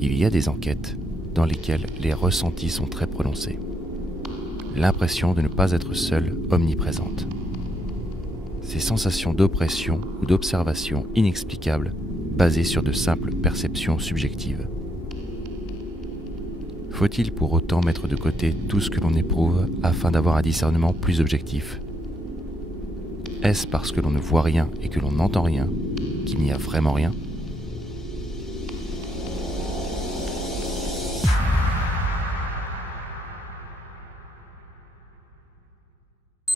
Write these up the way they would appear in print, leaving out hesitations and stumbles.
Il y a des enquêtes dans lesquelles les ressentis sont très prononcés. L'impression de ne pas être seul omniprésente. Ces sensations d'oppression ou d'observation inexplicables basées sur de simples perceptions subjectives. Faut-il pour autant mettre de côté tout ce que l'on éprouve afin d'avoir un discernement plus objectif ? Est-ce parce que l'on ne voit rien et que l'on n'entend rien qu'il n'y a vraiment rien ?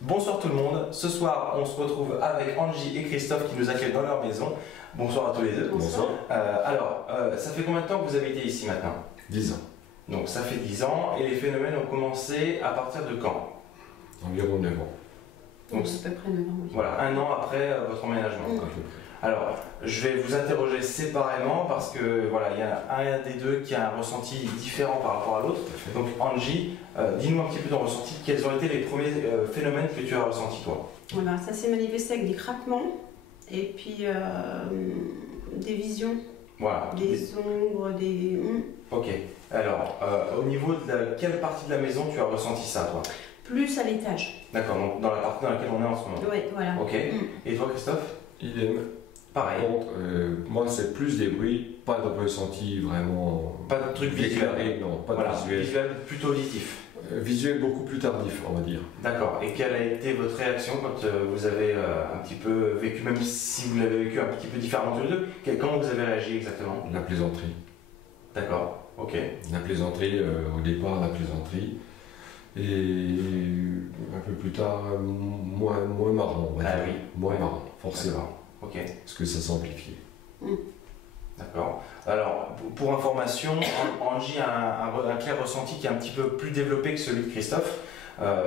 Bonsoir tout le monde, ce soir on se retrouve avec Angie et Christophe qui nous accueillent dans leur maison. Bonsoir à tous les deux. Bonsoir. Ça fait combien de temps que vous habitez ici maintenant ? 10 ans. Donc ça fait 10 ans et les phénomènes ont commencé à partir de quand ? Environ 9 ans. Donc à peu près 9 ans, oui. Voilà, un an après votre emménagement. À peu près. Alors, je vais vous interroger séparément parce que voilà, il y a un des deux qui a un ressenti différent par rapport à l'autre. Donc Angie, dis-nous un petit peu ton ressenti. Quels ont été les premiers phénomènes que tu as ressentis toi ? Voilà, ça s'est manifesté avec des craquements et puis des visions, Voilà. des ombres, des... Ok. Alors, au niveau de quelle partie de la maison tu as ressenti ça toi ? Plus à l'étage. D'accord, donc dans la partie dans laquelle on est en ce moment. Oui, voilà. Ok. Et toi Christophe ? Idem. Pareil. Par contre, moi c'est plus des bruits, pas de ressenti vraiment. Pas de truc visuel. déclaré, non, pas Voilà, de visuel. visuel plutôt auditif. Visuel beaucoup plus tardif, on va dire. D'accord. Et quelle a été votre réaction quand vous avez un petit peu vécu, même si vous l'avez vécu un petit peu différemment tous les deux, comment vous avez réagi exactement ? La plaisanterie. D'accord. Ok. La plaisanterie, au départ la plaisanterie. Et un peu plus tard, moins marrant, on va dire. Ah oui. Moins Ouais. marrant, forcément. D'accord. Ok. Parce que ça s'amplifie. D'accord. Alors, pour information, Angie a un clair ressenti qui est un petit peu plus développé que celui de Christophe.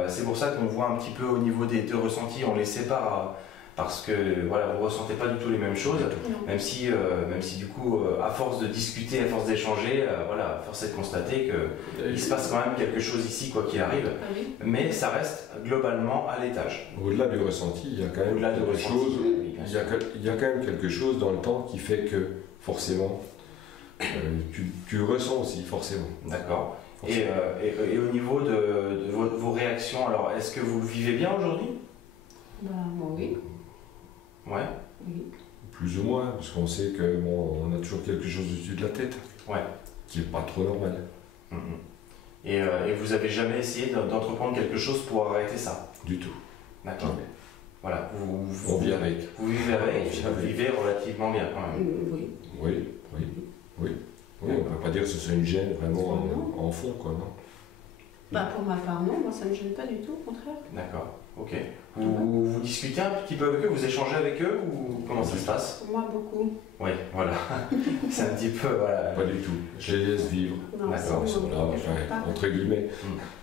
C'est pour ça qu'on voit un petit peu au niveau des deux ressentis, on les sépare parce que voilà, vous ne ressentez pas du tout les mêmes choses. Non. Même si du coup, à force de discuter, à force d'échanger, voilà, force est de constater qu'il se passe quand même quelque chose ici, quoi qu'il arrive. Ah oui. Mais ça reste globalement à l'étage. Au-delà du ressenti, il y a quand même Au-delà du quelque ressenti, chose. oui, bien Il sûr. y a quand même quelque chose dans le temps qui fait que forcément tu ressens aussi forcément. D'accord. Et au niveau de vos réactions, alors est-ce que vous le vivez bien aujourd'hui ? Bah, moi, oui. Ouais. Oui. Plus ou moins, parce qu'on sait que bon, on a toujours quelque chose au-dessus de la tête. Ouais. Qui est pas trop normal. Mhm. Et vous avez jamais essayé d'entreprendre quelque chose pour arrêter ça ? Du tout. D'accord. Jamais. Voilà. On vit avec. Vous vivez avec, On vit vous avec. vivez relativement bien quand même. Oui. Oui, on ne peut pas dire que ce soit une gêne vraiment en fond, quoi, non. Bah, pour ma part, non. Moi, ça ne me gêne pas du tout, au contraire. D'accord. Ok. Vous discutez un petit peu avec eux, vous échangez avec eux ou comment ça se passe ? Pour moi, beaucoup. Oui, voilà. C'est un petit peu voilà. Pas du tout. Je les laisse vivre. Non, D'accord, Ils sont là, enfin, entre guillemets.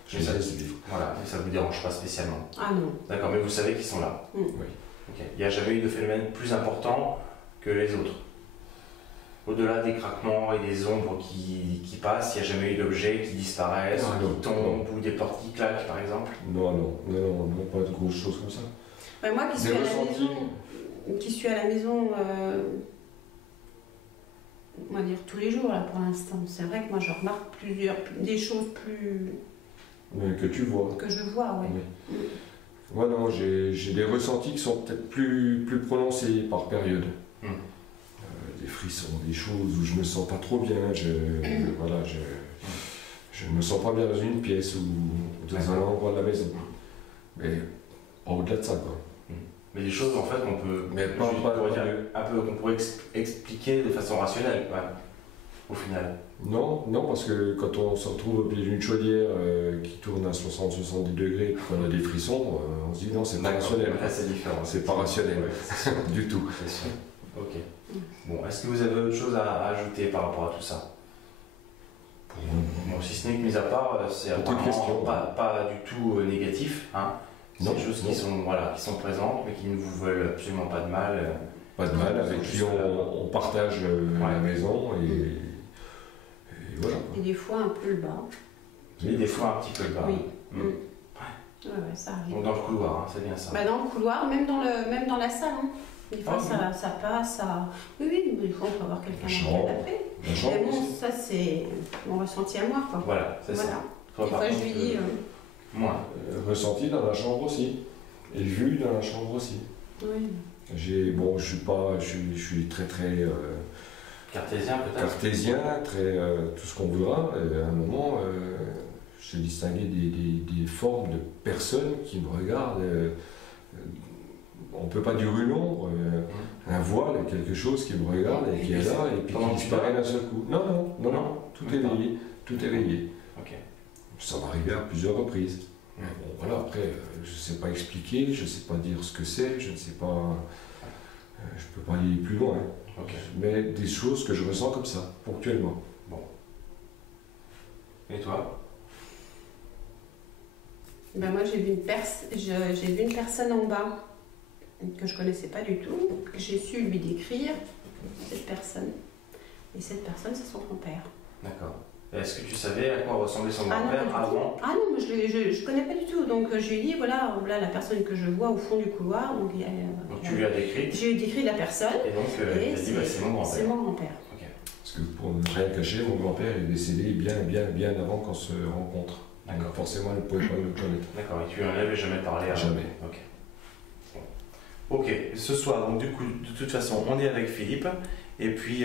Je les ça, laisse vivre. voilà, et ça vous dérange pas spécialement. Ah non. D'accord, mais vous savez qu'ils sont là. Mm. Oui. Ok. Il n'y a jamais eu de phénomène plus important que les autres. Au-delà des craquements et des ombres qui passent, il n'y a jamais eu d'objets qui disparaissent, Ah, ou non, qui tombent, ou des portes qui claquent par exemple. Non, pas de grosses choses comme ça. Bah, moi, qui Des suis, ressentis. à la maison, on va dire tous les jours, là, pour l'instant. C'est vrai que moi, je remarque des choses plus... Mais que tu vois. que je vois, oui. Oui. Moi, non, j'ai des ressentis qui sont peut-être plus prononcés par période. Des frissons, des choses où je me sens pas trop bien. Je me sens pas bien dans une pièce ou dans un endroit de la maison. Mais pas au-delà de ça, quoi. Mais des choses en fait qu'on peut, Mais pas qu'on pourrait expliquer de façon rationnelle, ouais, au final. Non, parce que quand on se retrouve au pied d'une chaudière qui tourne à 60-70 degrés et qu'on a des frissons, on se dit non, c'est pas rationnel. Là, c'est différent. C'est pas rationnel, Ouais, c'est sûr. du tout. C'est sûr. Ok. Bon, est-ce que vous avez autre chose à ajouter par rapport à tout ça ? Bon, si ce n'est que mis à part, c'est Petite apparemment question. pas du tout négatif. Hein. C'est Non, des choses non. qui sont présentes, mais qui ne vous veulent absolument pas de mal. Pas de mal, avec Ils sont qui juste là. on partage la maison et voilà. Et des fois, un peu le bas. Et des fois un petit peu bas. Oui. Mm. Ouais, ça arrive. Donc dans le couloir, hein, c'est bien ça. Bah, dans le couloir, même dans la salle. Hein. Des fois, Ah, ça passe. Oui, des fois, on peut avoir quelqu'un dans le Chambre. canapé. La chambre Mais bon, aussi. ça c'est mon ressenti à moi, quoi. Voilà, c'est ça. Voilà. Toi, Des par fois, je contre, lui dis. moins. Ressenti dans la chambre aussi. Et vu dans la chambre aussi. Oui. Bon, je suis très Cartésien peut-être. cartésien, très tout ce qu'on voudra. Et à un moment, j'ai distingué des formes de personnes qui me regardent. On ne peut pas dire une ombre, un voile, quelque chose qui me regarde et qui est là et puis qui disparaît d'un seul coup. Non, tout est rayé, tout est rayé. Ok. Ça m'est arrivé à plusieurs reprises. Bon, voilà, après, je ne sais pas expliquer, je ne sais pas dire ce que c'est, je ne sais pas. Je ne peux pas aller plus loin. Ok. Mais des choses que je ressens comme ça, ponctuellement. Et toi? Ben moi, j'ai vu une personne en bas que je connaissais pas du tout, que j'ai su lui décrire cette personne. Et cette personne, c'est son grand-père. D'accord. Est-ce que tu savais à quoi ressemblait son Ah non, grand-père pas du tout. avant? Ah non, mais je connais pas du tout. Donc je lui ai dit, voilà la personne que je vois au fond du couloir. Donc Tu lui as décrit? j'ai décrit la personne. Et donc, il a dit, bah, c'est mon grand-père. C'est mon grand-père. Ok. Parce que pour ne rien cacher, mon grand-père est décédé bien avant qu'on se rencontre. D'accord. Donc forcément, il ne pouvait pas le connaître. D'accord, et tu n'en avais jamais parlé avant? Jamais. Ok. Bon. Ok, ce soir, donc du coup, de toute façon, on est avec Philippe, et puis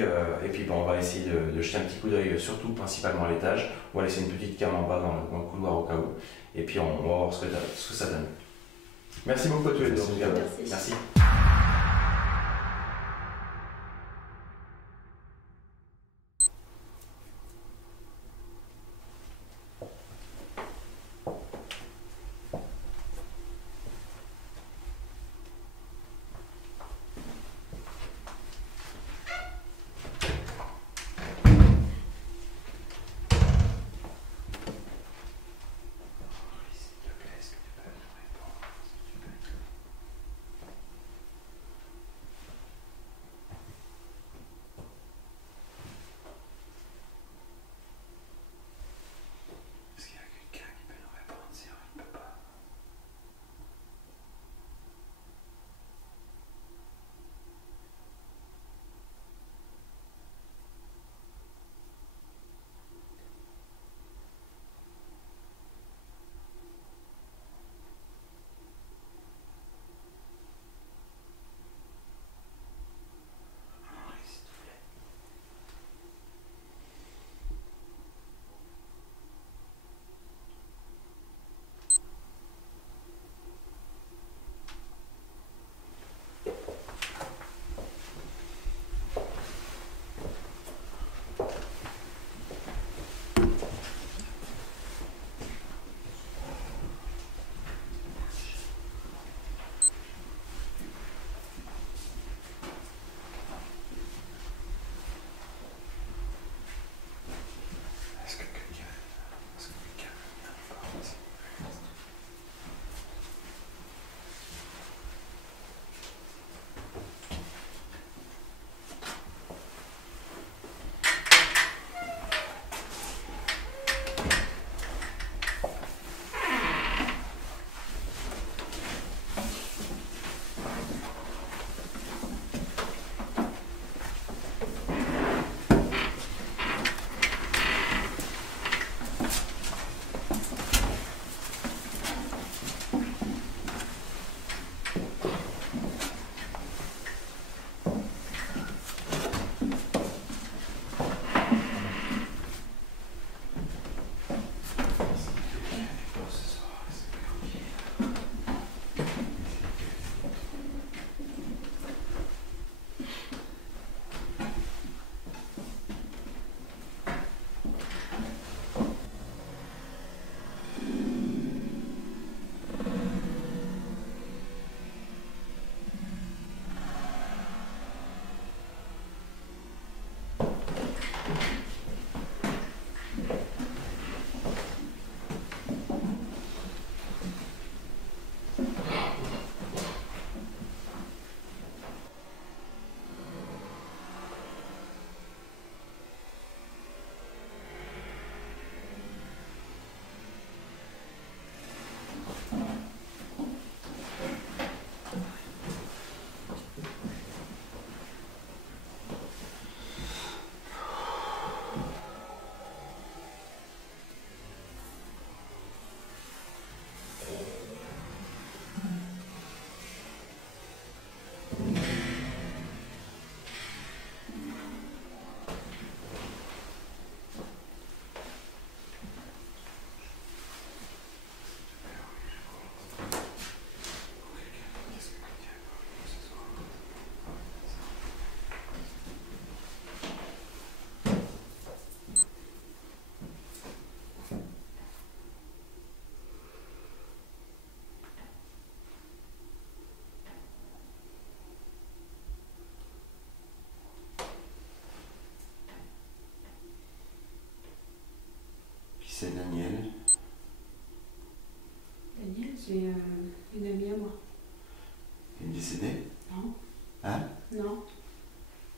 bon, on va essayer de jeter un petit coup d'œil, surtout principalement à l'étage. On va laisser une petite cam en bas dans le couloir au cas où, et puis on va voir ce que ça donne. Merci beaucoup à tous les deux. Merci. Merci.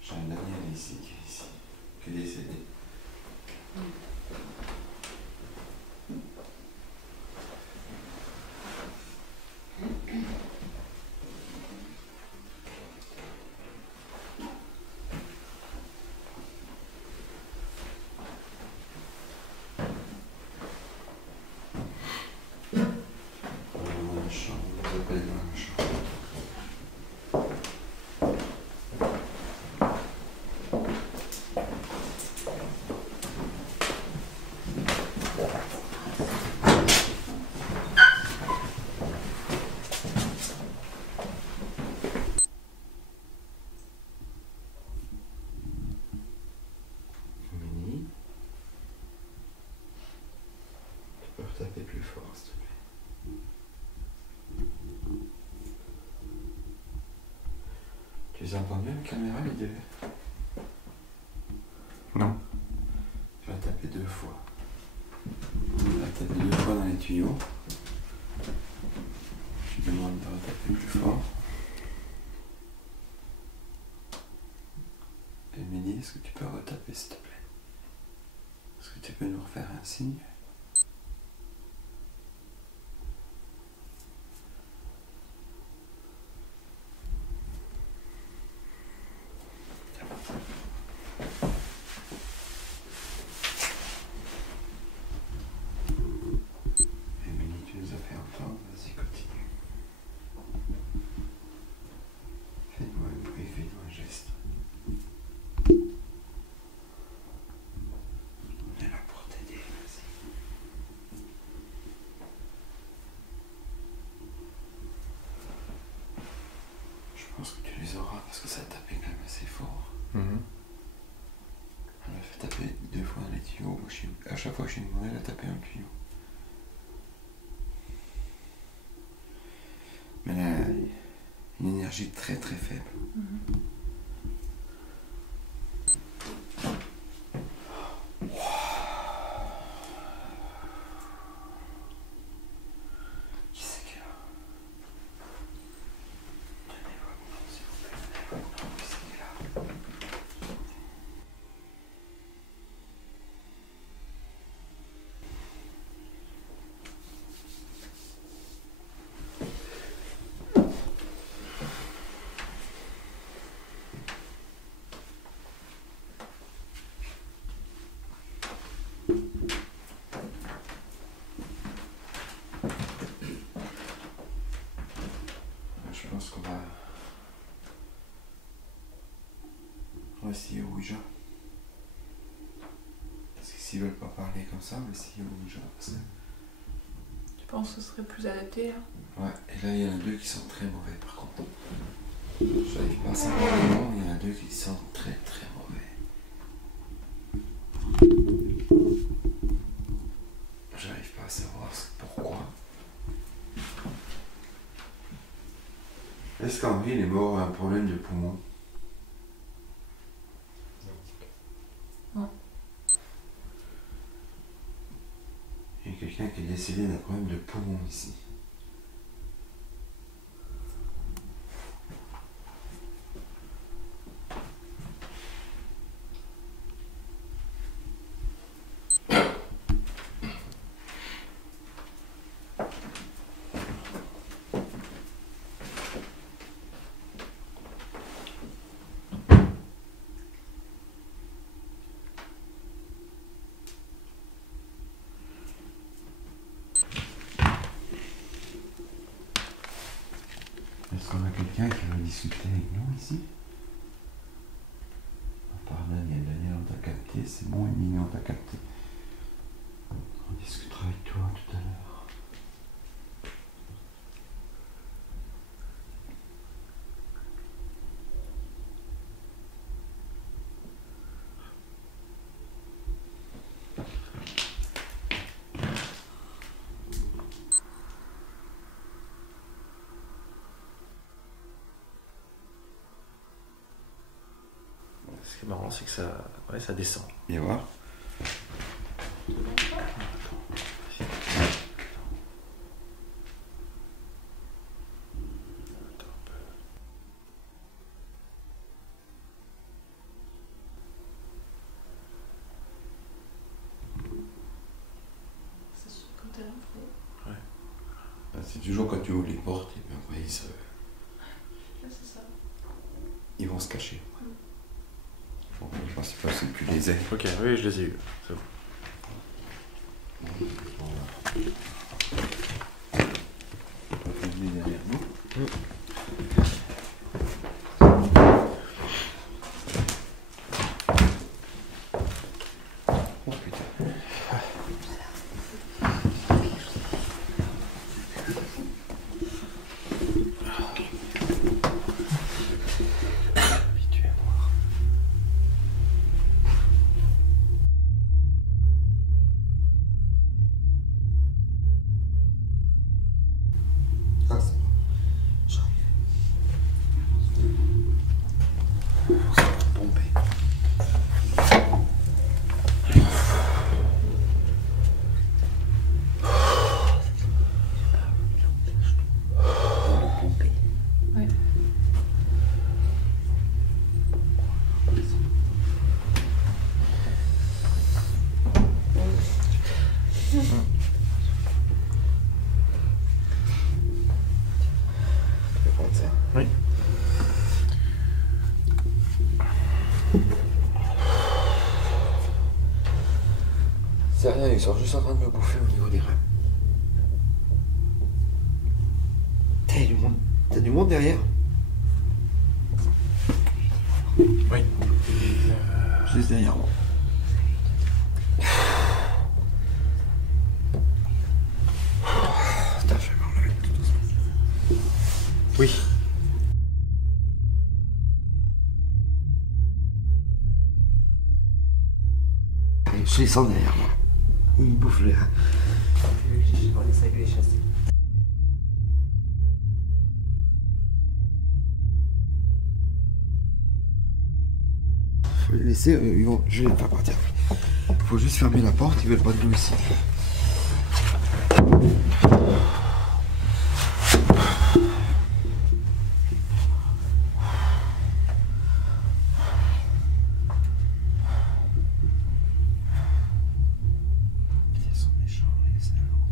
J'ai un Daniel ici qui est décédé. Taper plus fort, s'il te plaît. Tu les as entendus, la caméra, les deux? Non. Tu vas taper 2 fois. Tu vas taper 2 fois dans les tuyaux. Je te demande de retaper plus fort. Émilie, est-ce que tu peux retaper, s'il te plaît? Est-ce que tu peux nous refaire un signe? Je pense que tu les auras parce que ça a tapé quand même assez fort. On a fait taper 2 fois dans les tuyaux. À chaque fois que je suis demandé, elle a tapé un tuyau. Mais elle a une énergie très très faible. Je pense qu'on va essayer au Ouija. Parce que s'ils veulent pas parler comme ça, on va essayer au Ouija. Tu penses que ce serait plus adapté là? Ouais, et là il y en a 2 qui sont très mauvais par contre. J'arrive pas à savoir les noms, il y en a 2 qui sont très très mauvais. J'arrive pas à savoir pourquoi. Est-ce qu'Henri il est mort d'un problème de poumon? Non. Il y a quelqu'un qui est décédé d'un problème de poumon ici. Est-ce qu'on a quelqu'un qui veut discuter avec nous ici? À part Daniel, on t'a capté, c'est bon, Émilie, on t'a capté. On discutera avec toi tout à l'heure. Ce qui est marrant, c'est que ça descend. Viens voir. toujours quand tu ouvres les portes, et puis après C'est ça. ils vont se cacher. Bon, le principal c'est que tu les aies. Ok, oui, je les ai eus. C'est bon. On va venir derrière nous. Oh putain. Habitué à voir. Ah, c'est bon. J'arrive. C'est pour pomper. Pomper. Ouais. Tu peux prendre ça? Oui. C'est rien, ils sont juste en train de me bouffer au niveau des reins. T'as du monde, t'as du monde derrière? Oui. Juste derrière moi. Putain, je vais m'enlever tout doucement. Oui. Je les sens derrière moi. Ils me bouffent les reins. On essaie de les chasser. Faut les laisser, je vais les faire partir. Faut juste fermer la porte, ils veulent pas de nous ici. Ils sont méchants, les salauds.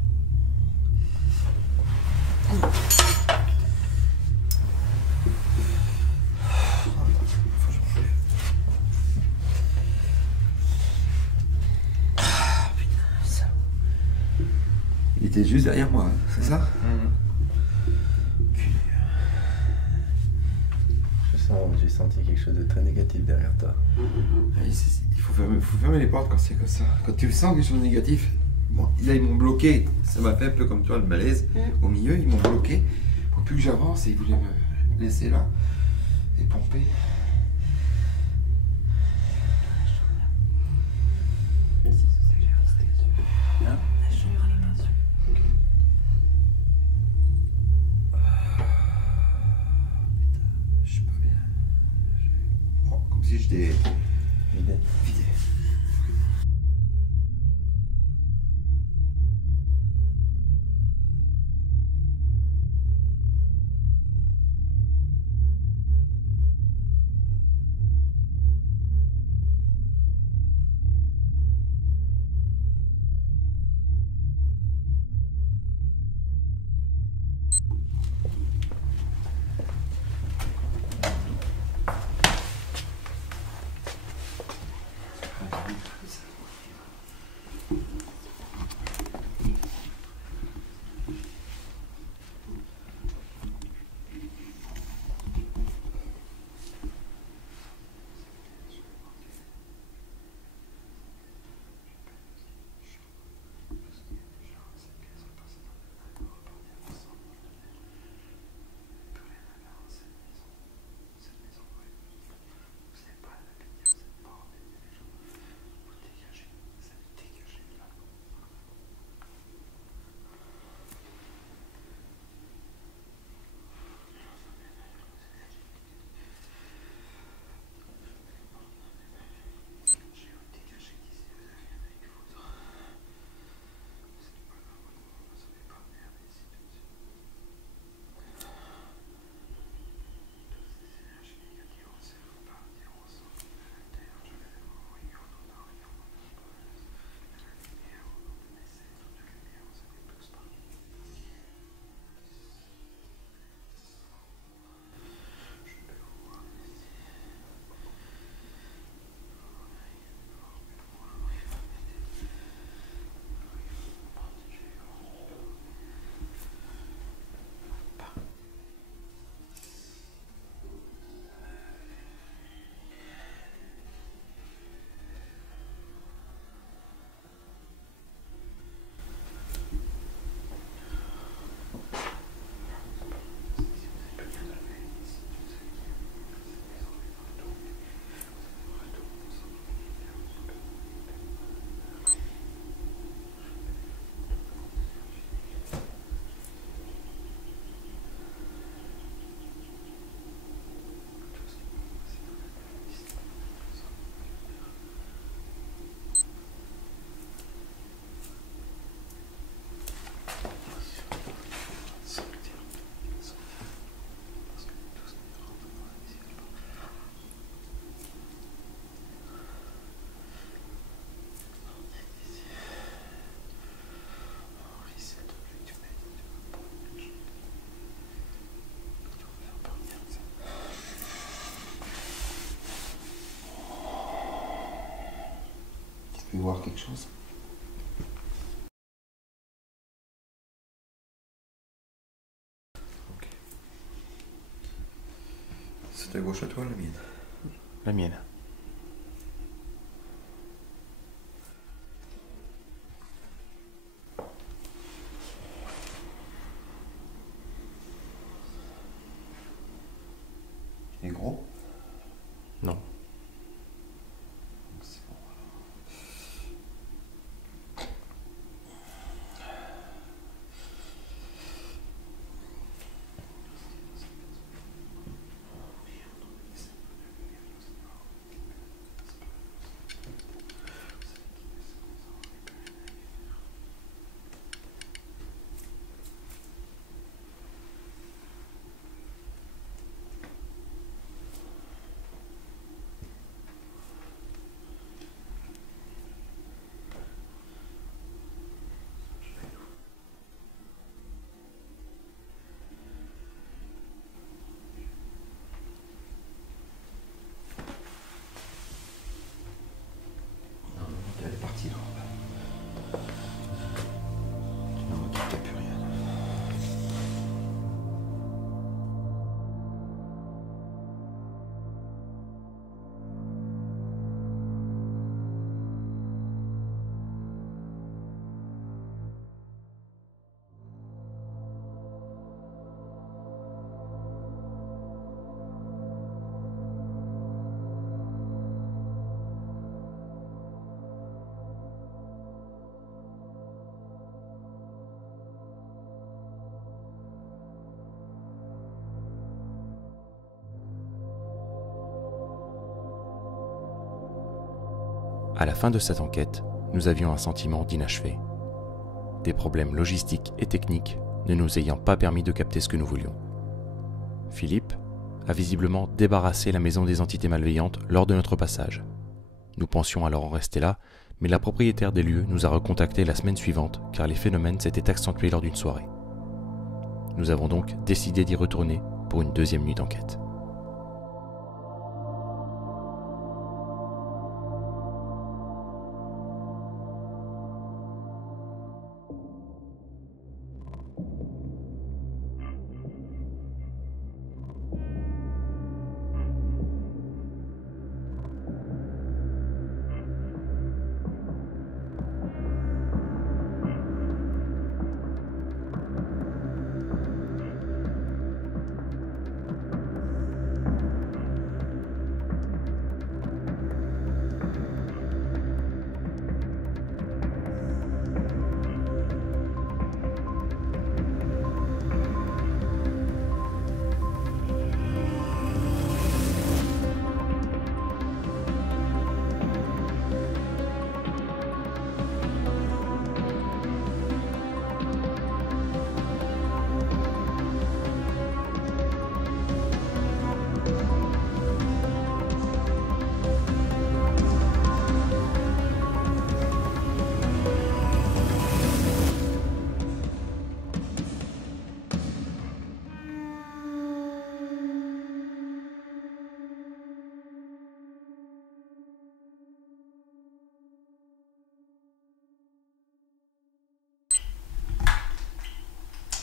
Faut que je me lève. Ah putain, salaud. Il était juste derrière moi, c'est ça? J'ai senti quelque chose de très négatif derrière toi. Il faut fermer les portes quand c'est comme ça. Quand tu sens quelque chose de négatif, bon, là ils m'ont bloqué. Ça m'a fait un peu comme toi le malaise. Au milieu, ils m'ont bloqué. Pour plus que j'avance et ils voulaient me laisser là et pomper. Hein? Je suis pas bien. Bon, comme si j'étais Vidé. vidé. cru voir quelque chose. Ok. C'est ta gauche à toi, la mienne? La mienne. Il est gros? Non. Donc c'est bon. Elle est partie là. Non, il n'y a plus rien. À la fin de cette enquête, nous avions un sentiment d'inachevé. Des problèmes logistiques et techniques ne nous ayant pas permis de capter ce que nous voulions. Philippe a visiblement débarrassé la maison des entités malveillantes lors de notre passage. Nous pensions alors en rester là, mais la propriétaire des lieux nous a recontactés la semaine suivante car les phénomènes s'étaient accentués lors d'une soirée. Nous avons donc décidé d'y retourner pour une deuxième nuit d'enquête.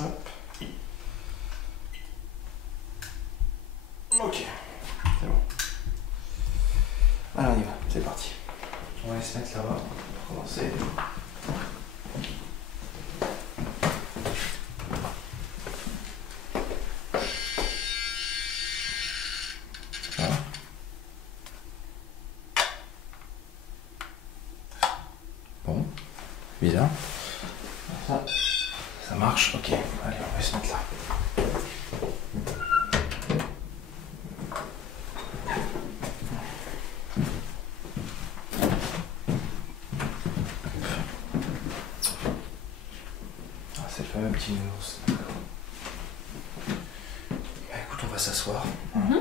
Hop. Ok, c'est bon. Alors on y va, c'est parti. On va aller se mettre là-bas pour commencer. Voilà. Bon, bizarre. Ça marche, ok. Allez, on va se mettre là. Ah, c'est le fameux petit nounours, d'accord. Bah, écoute, on va s'asseoir. On va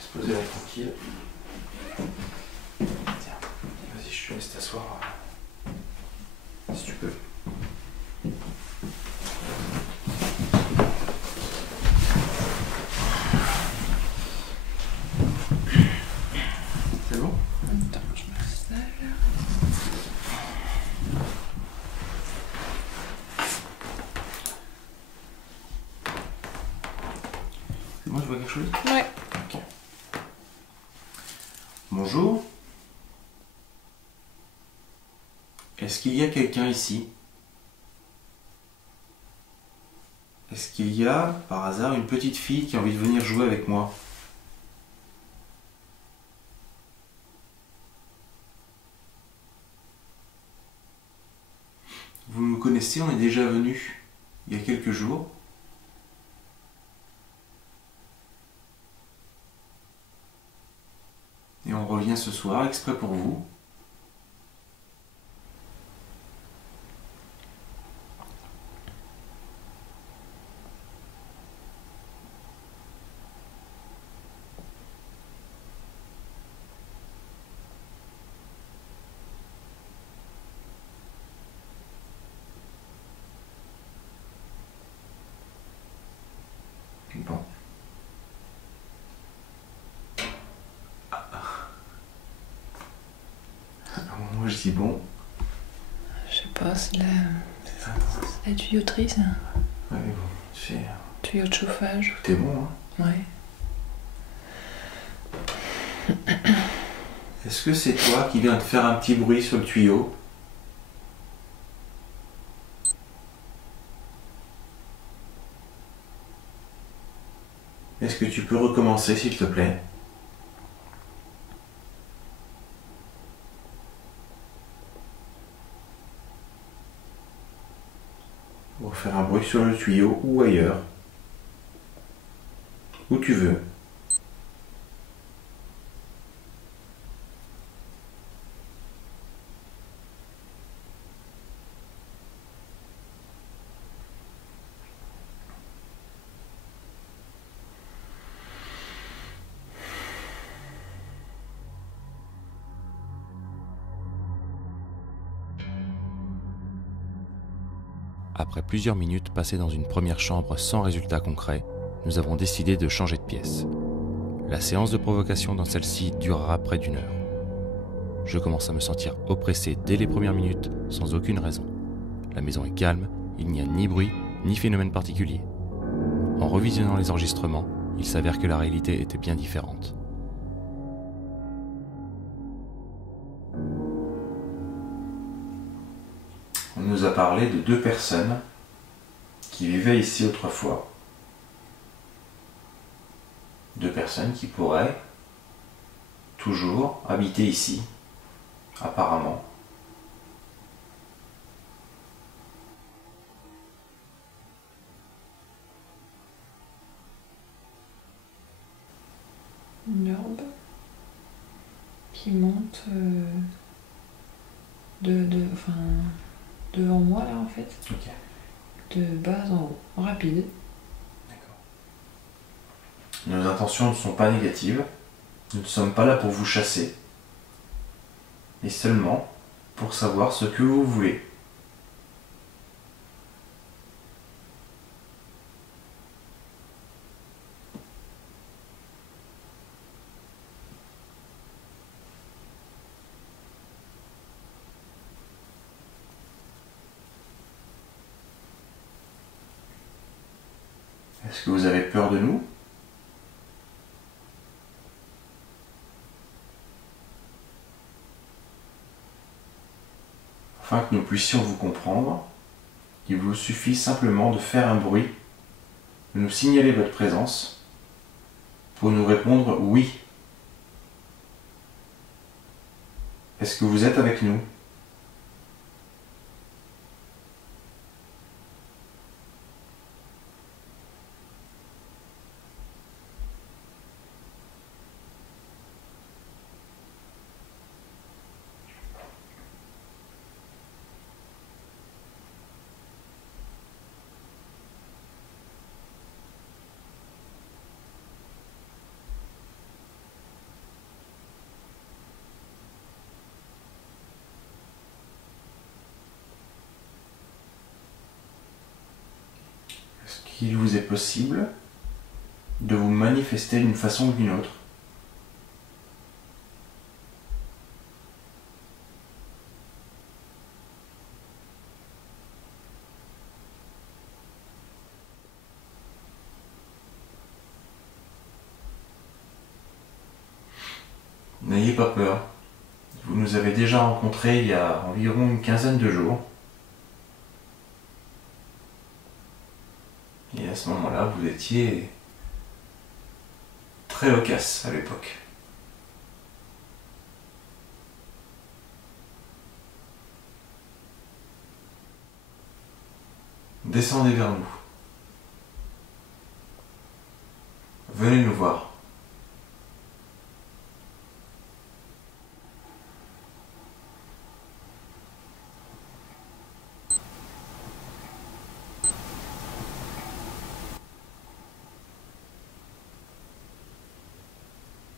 se poser là tranquille. Tiens, vas-y, je te laisse t'asseoir. Si tu peux. C'est bon? chose? Ouais. Ok. Bonjour. Est-ce qu'il y a quelqu'un ici? Est-ce qu'il y a, par hasard, une petite fille qui a envie de venir jouer avec moi? Vous nous connaissez, on est déjà venu il y a quelques jours. Et on revient ce soir exprès pour vous. Bon. Moi je dis bon. Je sais pas, c'est C'est ça. la tuyauterie, ça. Ouais, mais bon, tu sais, Tuyau de chauffage. tout est bon, hein. Ouais. Est-ce que c'est toi qui viens de faire un petit bruit sur le tuyau? Est-ce que tu peux recommencer, s'il te plaît? Ou faire un bruit sur le tuyau ou ailleurs. Où tu veux. Après plusieurs minutes passées dans une première chambre sans résultat concret, nous avons décidé de changer de pièce. La séance de provocation dans celle-ci durera près d'1 heure. Je commence à me sentir oppressé dès les premières minutes, sans aucune raison. La maison est calme, il n'y a ni bruit, ni phénomène particulier. En revisionnant les enregistrements, il s'avère que la réalité était bien différente. On nous a parlé de 2 personnes qui vivaient ici autrefois. 2 personnes qui pourraient toujours habiter ici, apparemment. Une herbe qui monte enfin, devant moi, là, en fait. Ok. De bas en haut. Rapide. D'accord. Nos intentions ne sont pas négatives. Nous ne sommes pas là pour vous chasser, mais seulement pour savoir ce que vous voulez. Est-ce que vous avez peur de nous? Afin que nous puissions vous comprendre, il vous suffit simplement de faire un bruit, de nous signaler votre présence, pour nous répondre oui. Est-ce que vous êtes avec nous? Est-ce qu'il vous est possible de vous manifester d'une façon ou d'une autre? N'ayez pas peur. Vous nous avez déjà rencontrés il y a environ une quinzaine de jours. Et à ce moment-là, vous étiez très loquace à l'époque. Descendez vers nous. Venez nous voir.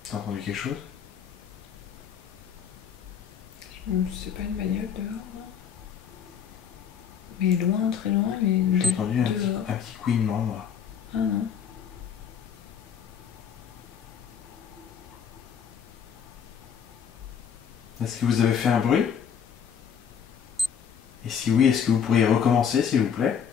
T'as entendu quelque chose? C'est pas une bagnole dehors, non? Mais loin, très loin, mais J'ai entendu un dehors. petit couinement, moi. Ah non. Est-ce que vous avez fait un bruit? Et si oui, est-ce que vous pourriez recommencer, s'il vous plaît?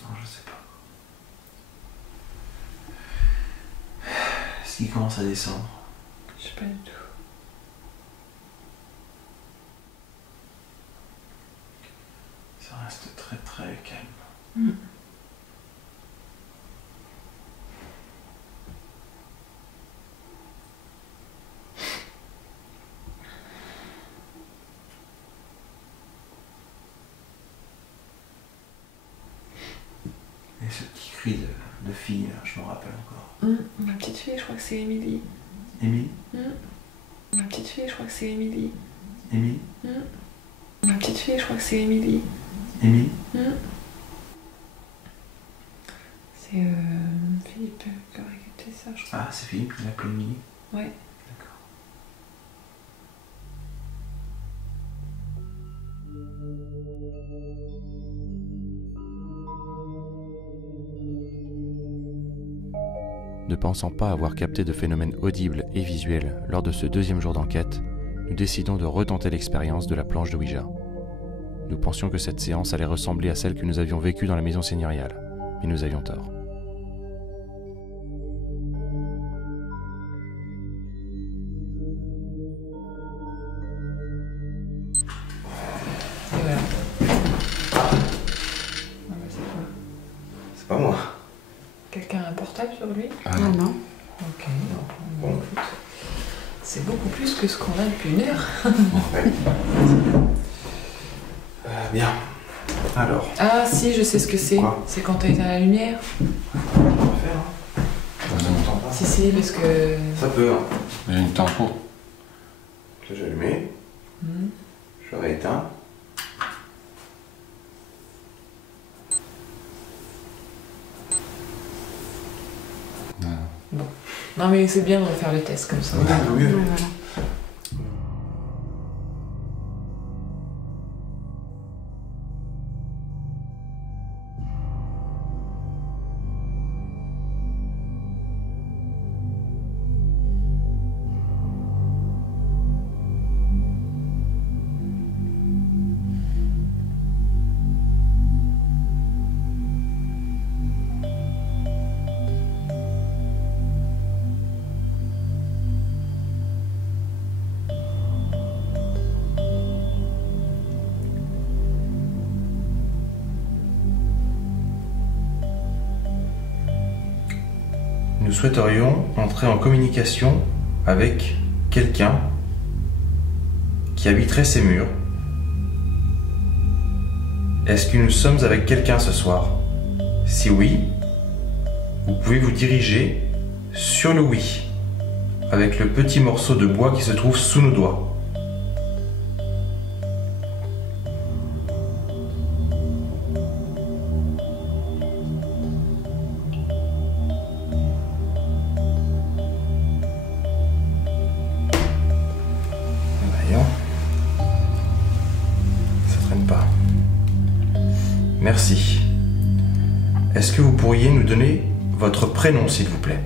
Non, je sais pas. Est-ce qu'il commence à descendre? Je sais pas du tout. Ça reste très très calme. Mm. Et ce petit cri de fille, là, je me rappelle encore. Ma petite fille, je crois que c'est Émilie. Émilie? Ma petite fille, je crois que c'est Émilie. Émilie? Ma petite fille, je crois que c'est Émilie. Émilie? C'est Philippe qui a raconté ça, je crois. Ah, c'est Philippe qui l'appelle Émilie? Ouais. D'accord. Ne pensant pas avoir capté de phénomènes audibles et visuels lors de ce deuxième jour d'enquête, nous décidons de retenter l'expérience de la planche de Ouija. Nous pensions que cette séance allait ressembler à celle que nous avions vécue dans la maison seigneuriale, mais nous avions tort. Et voilà. Ah bah c'est quoi? C'est pas moi. Quelqu'un a un portable sur lui? Ah non. non. Ok. Bon. Écoute, c'est beaucoup plus que ce qu'on a depuis une heure. Ouais. Bien. Alors, Ah si, je sais ce que c'est. Quoi? C'est quand t'as éteint la lumière. on va faire, hein. Ça n'entend pas. Si, parce que... Ça peut, hein. Il y a une tempo. Là, j'ai allumé, je l'aurais éteint. Non mais c'est bien de refaire le test comme ça. Ouais, vaut mieux. Ouais, voilà. Nous souhaiterions entrer en communication avec quelqu'un qui habiterait ces murs. Est-ce que nous sommes avec quelqu'un ce soir? Si oui, vous pouvez vous diriger sur le oui, avec le petit morceau de bois qui se trouve sous nos doigts. Voyons. Ça traîne pas. Merci. Est-ce que vous pourriez nous donner votre prénom, s'il vous plaît?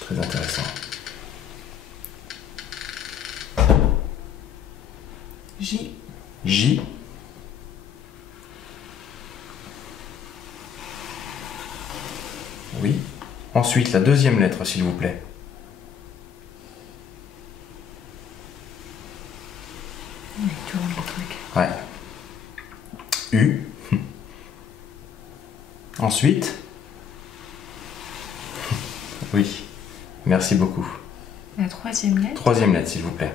Très intéressant. J. J. Oui. Ensuite, la deuxième lettre, s'il vous plaît. Il tourne le truc. Ouais. U. Ensuite. Oui. Merci beaucoup. La troisième lettre. Troisième lettre, s'il vous plaît.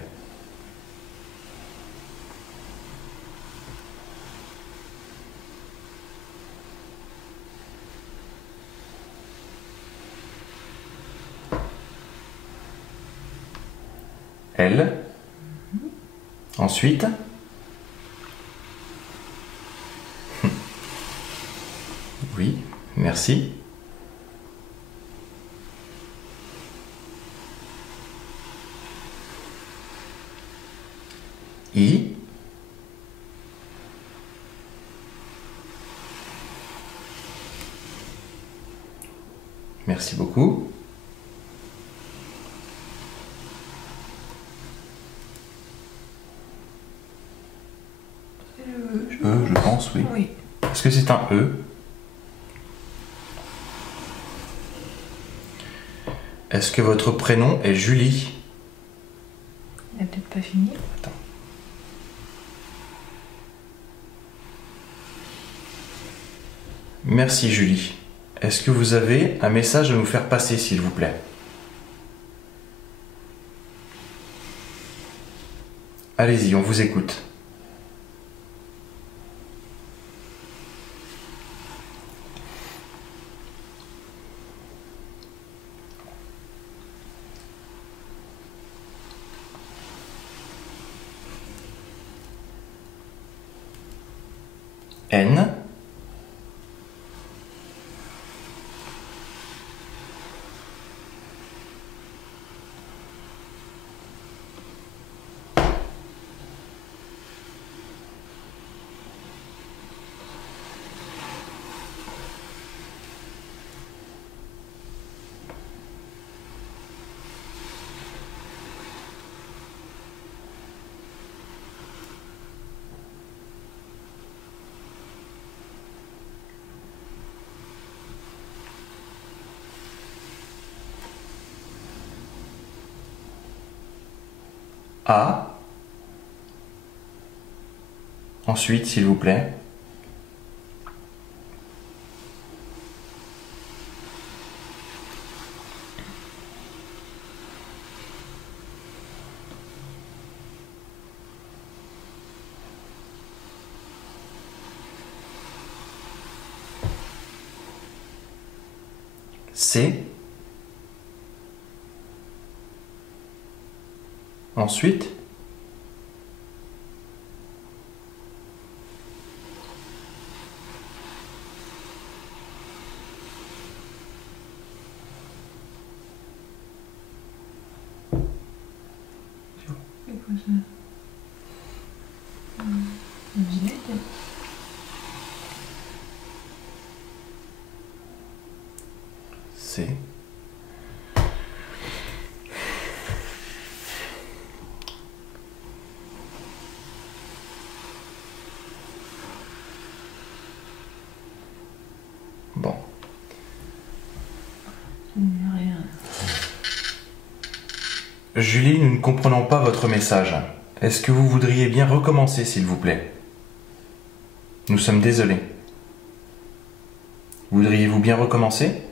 L. Ensuite. Oui, merci. I. Merci beaucoup. Je pense, oui. Oui. Est-ce que c'est un E? Est-ce que votre prénom est Julie? Il n'a peut-être pas fini. Attends. Merci Julie. Est-ce que vous avez un message à nous faire passer, s'il vous plaît? Allez-y, on vous écoute. N. A. Ensuite, s'il vous plaît. C. Ensuite. C'est quoi ça? Une vignette. C. Bon. Rien. Julie, nous ne comprenons pas votre message. Est-ce que vous voudriez bien recommencer, s'il vous plaît? Nous sommes désolés. Voudriez-vous bien recommencer?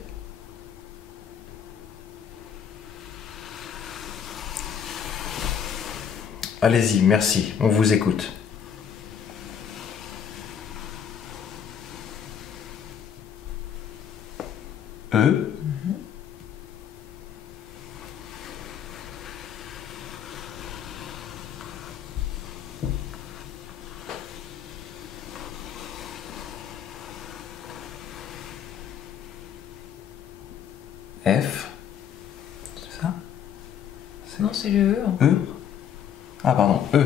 Allez-y, merci, on vous écoute. E. F. C'est ça? Non, c'est le E. E? Ah, pardon, E.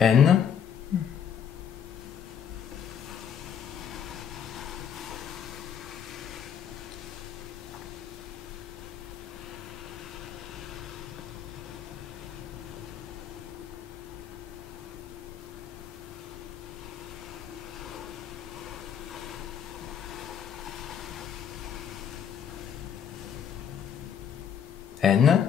N. N.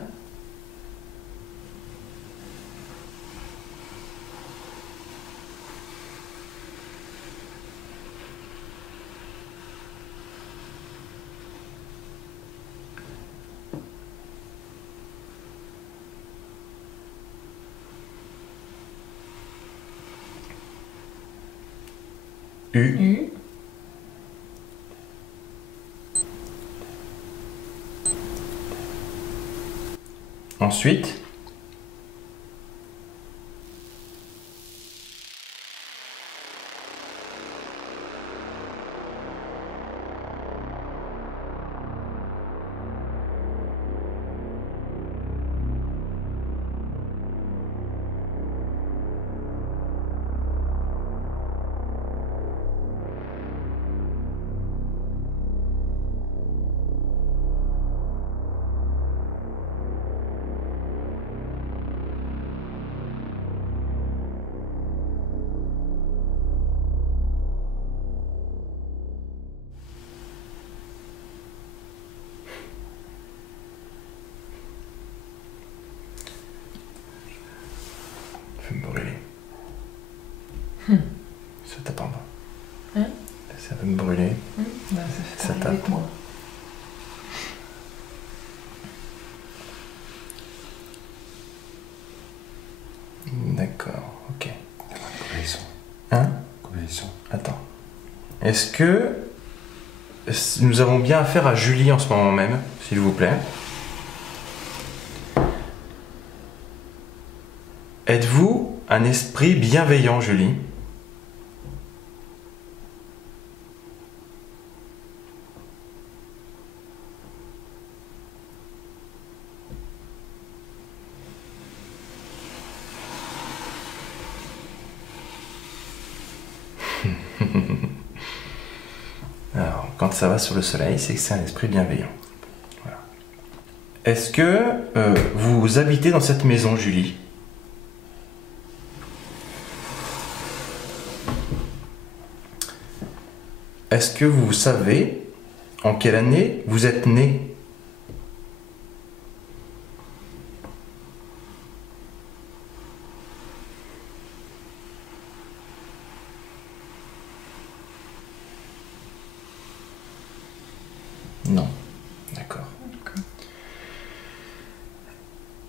U. U. Ensuite, je vais me brûler. Ça tape en bas. Hein? Ça va me brûler. Bah, Ça ça fait pareil tape. avec moi. D'accord, ok. Combien ils sont? Hein? Combien ils sont? Attends. Est-ce que nous avons bien affaire à Julie en ce moment même, s'il vous plaît? Êtes-vous un esprit bienveillant, Julie? Alors, quand ça va sur le soleil, c'est que c'est un esprit bienveillant. Voilà. Est-ce que vous habitez dans cette maison, Julie? Est-ce que vous savez en quelle année vous êtes né? Non. D'accord.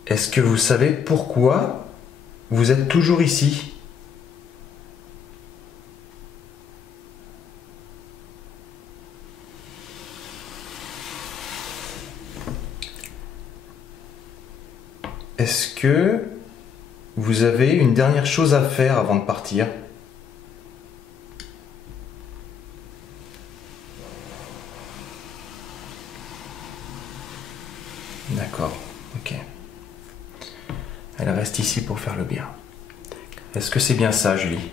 Est-ce que vous savez pourquoi vous êtes toujours ici? Est-ce que vous avez une dernière chose à faire avant de partir? D'accord, ok. Elle reste ici pour faire le bien. Est-ce que c'est bien ça, Julie?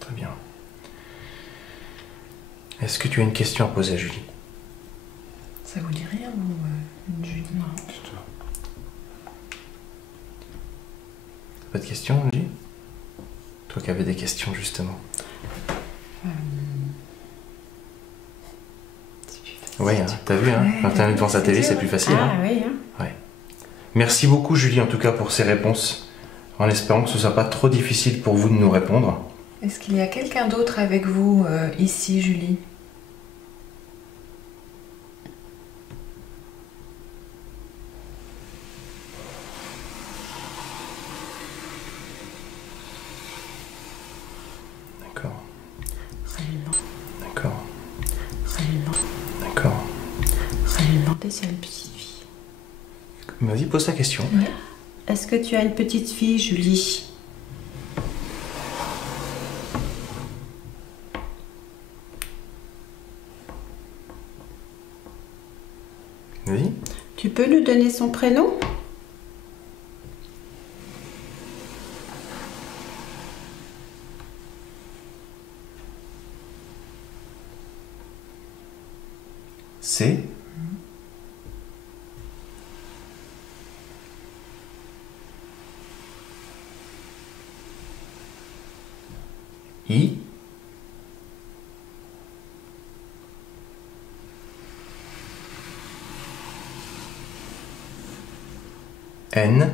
Très bien. Est-ce que tu as une question à poser à Julie? Ça vous dit rien, vous, Julie? Non. Pas de questions, Julie? Toi qui avais des questions, justement. Oui, hein, t'as vu, hein, quand t'es devant sa télé, c'est plus facile. Ah Hein. oui, hein. Merci beaucoup, Julie, en tout cas, pour ces réponses. En espérant que ce ne soit pas trop difficile pour vous de nous répondre. Est-ce qu'il y a quelqu'un d'autre avec vous ici, Julie? D'accord. D'accord. s'il y a une petite fille. Vas-y, pose ta question. Ouais. Est-ce que tu as une petite fille, Julie? Vas-y. Tu peux nous donner son prénom? C'est I N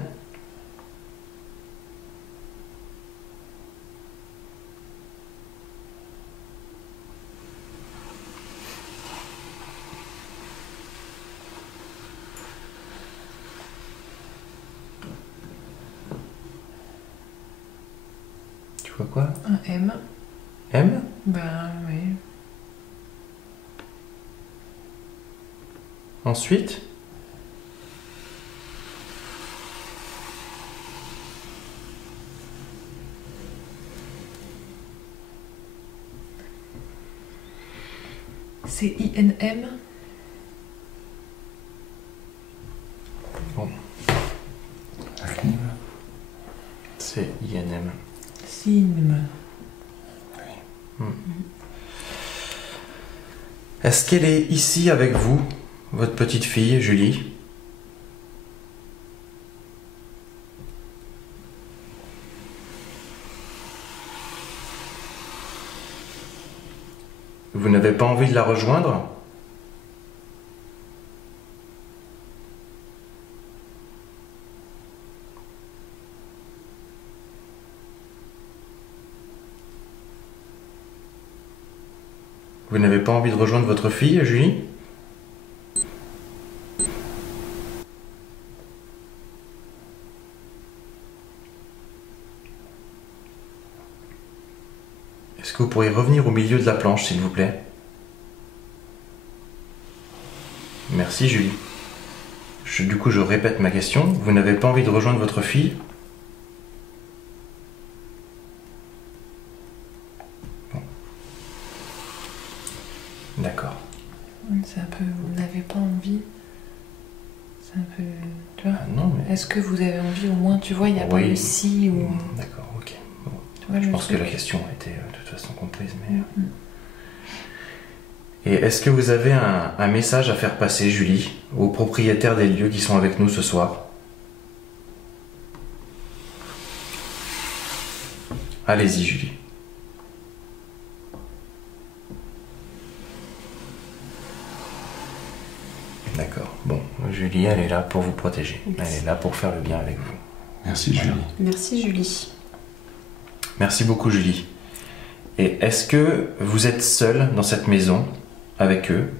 Tu vois quoi? Un M. M? Ben oui. Ensuite? C'est INM. C'est INM. Sim. Est-ce qu'elle est ici avec vous, votre petite fille, Julie? Vous n'avez pas envie de la rejoindre? Vous n'avez pas envie de rejoindre votre fille, Julie? Est-ce que vous pourriez revenir au milieu de la planche, s'il vous plaît? Merci, Julie. Du coup, je répète ma question. Vous n'avez pas envie de rejoindre votre fille? Bon. D'accord. C'est un peu. Vous n'avez pas envie. C'est un peu. Tu vois? Ah, non, mais... Est-ce que vous avez envie au moins, tu vois, il n'y a pas Oui. de si ou. D'accord, ok. Bon. Tu vois, Je le pense que truc. la question a été de toute façon comprise, mais... Mm. Et est-ce que vous avez un message à faire passer, Julie, aux propriétaires des lieux qui sont avec nous ce soir? Allez-y, Julie. D'accord. Bon, Julie, elle est là pour vous protéger. Elle est là pour faire le bien avec vous. Merci Julie. Merci, Julie. Merci beaucoup, Julie. Et est-ce que vous êtes seule dans cette maison avec eux?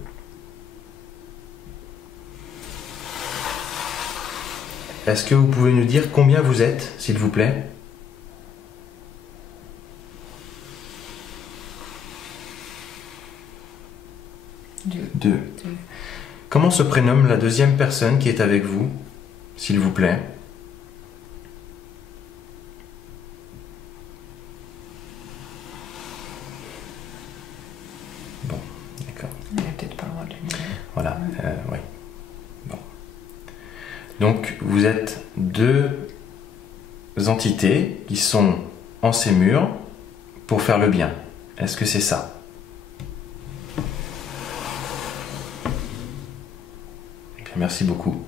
Est-ce que vous pouvez nous dire combien vous êtes, s'il vous plaît? Deux. Comment se prénomme la deuxième personne qui est avec vous, s'il vous plaît? Bon, d'accord. Il n'a peut-être pas le droit de le dire. Voilà, oui. Bon. Donc, vous êtes deux entités qui sont en ces murs pour faire le bien. Est-ce que c'est ça? Bien, merci beaucoup.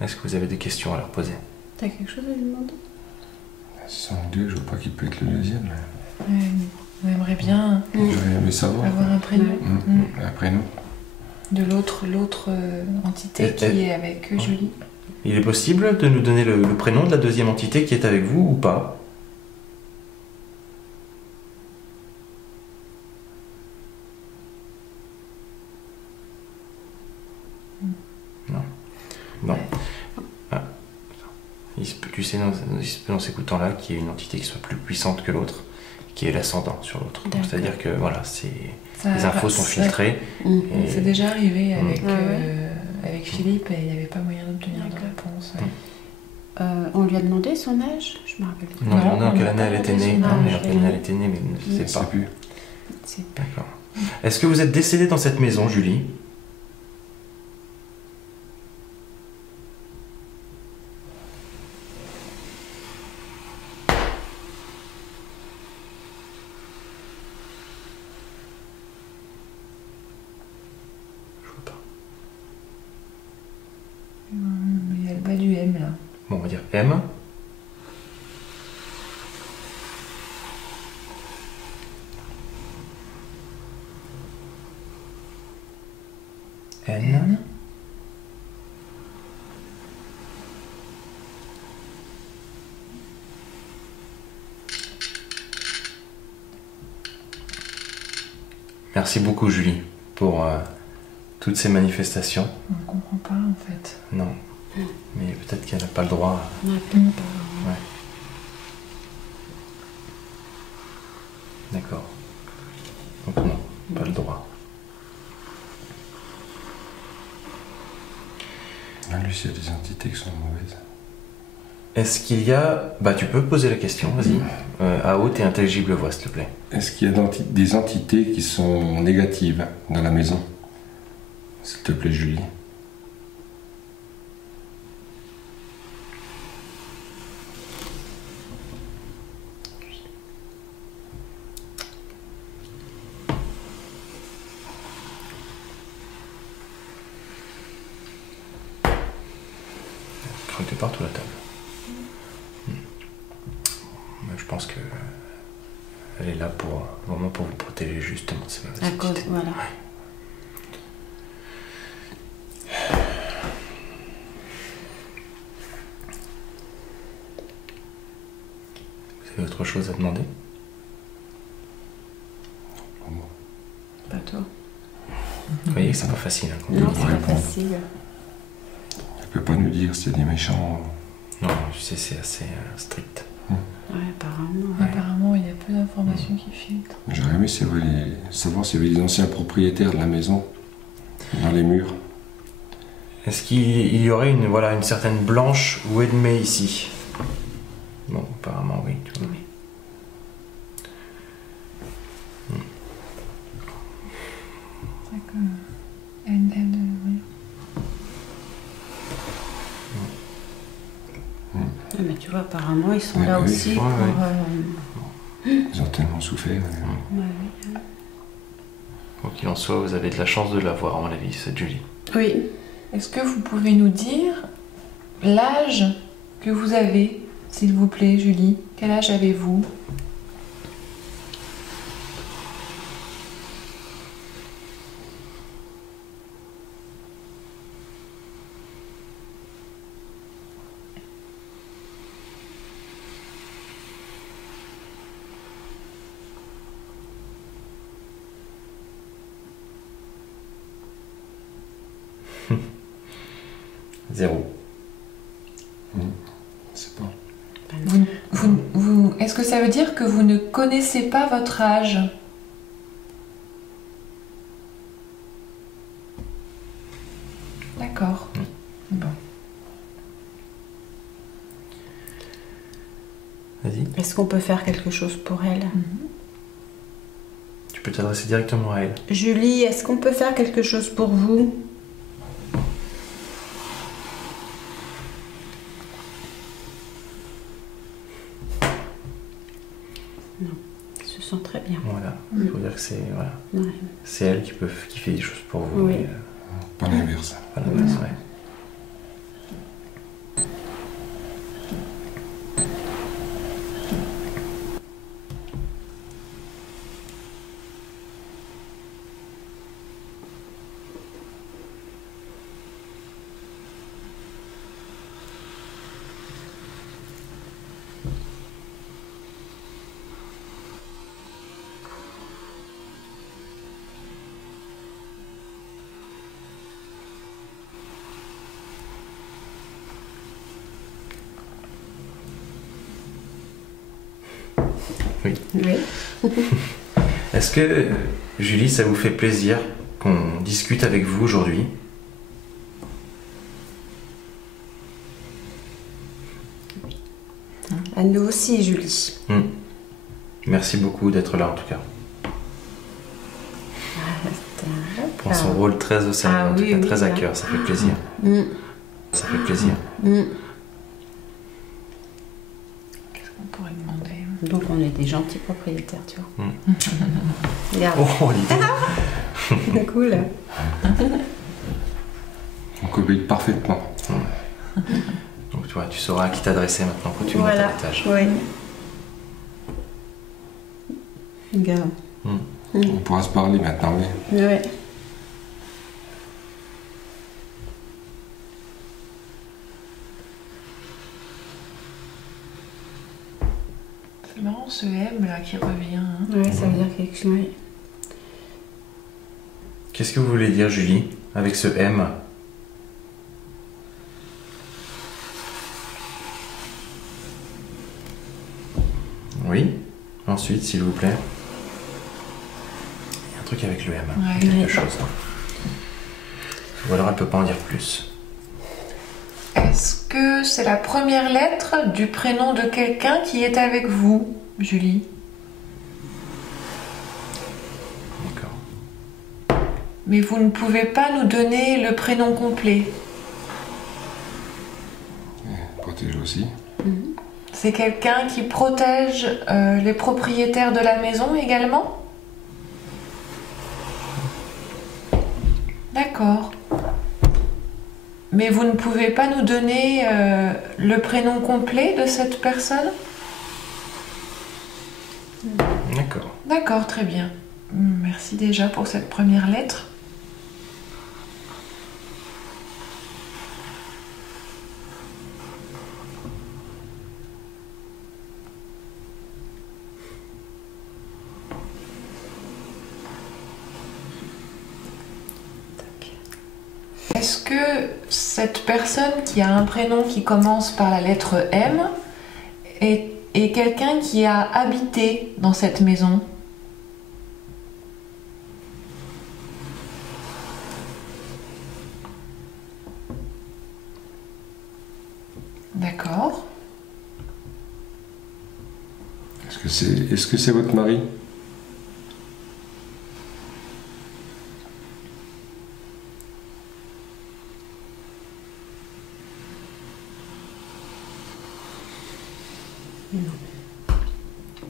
Est-ce que vous avez des questions à leur poser? T'as quelque chose à lui demander? Sans deux, je vois pas qui peut être le deuxième. Ouais, on aimerait bien J'aurais aimé savoir. avoir un prénom Un prénom. de l'autre entité Et- qui est avec Julie. Il est possible de nous donner le prénom de la deuxième entité qui est avec vous ou pas? Non. Non. Ah. Tu sais, dans ces coups de temps-là, qu'il y ait une entité qui soit plus puissante que l'autre, qui est l'ascendant sur l'autre. D'accord. C'est-à-dire que voilà, Ça- les infos sont filtrées. Mhm. Et- C'est déjà arrivé avec, Ouais. avec Philippe et il n'y avait pas moyen d'obtenir de D'accord. réponse. On lui a demandé son âge? Je me rappelle plus. Non, Non, non, on quelle n'a année pas elle était demandé née. son Non, âge. quelle année elle était née, mais je ne Je sais sais pas. plus. C'est- D'accord. Est-ce que vous êtes décédé dans cette maison, Julie? Je vois pas. Il y a le bas du M là. Bon, on va dire M. N. N. Merci beaucoup, Julie, pour toutes ces manifestations. On ne comprend pas en fait. Non. Mais peut-être qu'elle n'a pas le droit. Ouais, Ouais. D'accord. Donc non, pas le droit. Ah, lui, il y a des entités qui sont mauvaises. Est-ce qu'il y a... Bah tu peux poser la question, vas-y. À haute et intelligible voix, s'il te plaît. Est-ce qu'il y a des entités qui sont négatives dans la maison? S'il te plaît, Julie. Craquez partout la table. Je pense que elle est là pour vraiment pour vous protéger justement. C'est ma à cause, voilà. Vous avez autre chose à demander? Pas toi. Vous voyez que c'est pas facile. Hein, quand Non, on dit. c'est pas facile. Elle peut pas nous dire s'il y a des méchants. Non, tu sais, c'est assez strict. Ouais, apparemment. Ouais. Apparemment, il y a peu d'informations qui filtrent. J'aurais aimé savoir s'il y avait des anciens propriétaires de la maison dans les murs. Est-ce qu'il y aurait une certaine Blanche ou Edmé ici? Bon, apparemment oui. Tu vois. Oui. D'accord. N, oui. Ouais, mais tu vois, apparemment, ils sont Ouais, là oui. aussi Ouais, pour. ouais. Ils ont tellement souffert. Ouais, oui. Quoi qu'il en soit, vous avez de la chance de l'avoir, à mon avis, cette Julie. Oui. Est-ce que vous pouvez nous dire l'âge que vous avez, s'il vous plaît, Julie? Quel âge avez-vous? Zéro. C'est pas. Est-ce que ça veut dire que vous ne connaissez pas votre âge? D'accord. Bon. Vas-y. Est-ce qu'on peut faire quelque chose pour elle? Tu peux t'adresser directement à elle. Julie, est-ce qu'on peut faire quelque chose pour vous? Non, elle se sent très bien. Voilà. Il faut dire que c'est Ouais. c'est elle qui fait des choses pour vous. Oui. mais, Pas l'inverse. pas l'inverse, ouais. Oui. Oui. Est-ce que, Julie, ça vous fait plaisir qu'on discute avec vous aujourd'hui? À nous aussi, Julie. Merci beaucoup d'être là en tout cas. Prend son rôle très au sérieux, en tout cas, très à cœur, ça fait plaisir. Ça fait plaisir. Qu'est-ce qu'on pourrait demander? Donc on est des gentils propriétaires, tu vois. Regarde. Oh, l'idée. C'est cool. On cohabite parfaitement. Donc tu vois, tu sauras à qui t'adresser maintenant quand tu montes à l'étage. Oui. Regarde. On pourra se parler maintenant, oui. Ouais. C'est marrant ce M là qui revient. Hein. Ouais, ça veut dire quelque chose. Qu'est-ce que vous voulez dire, Julie, avec ce M? Oui. Ensuite, s'il vous plaît. Il y a un truc avec le M. Ouais. Quelque chose. Ou alors elle peut pas en dire plus. Est-ce que c'est la première lettre du prénom de quelqu'un qui est avec vous, Julie? D'accord. Mais vous ne pouvez pas nous donner le prénom complet. Protège aussi. C'est quelqu'un qui protège les propriétaires de la maison également? D'accord. Mais vous ne pouvez pas nous donner le prénom complet de cette personne? D'accord. D'accord, très bien. Merci déjà pour cette première lettre. Est-ce que cette personne qui a un prénom qui commence par la lettre M est quelqu'un qui a habité dans cette maison? D'accord. Est-ce que c'est votre mari?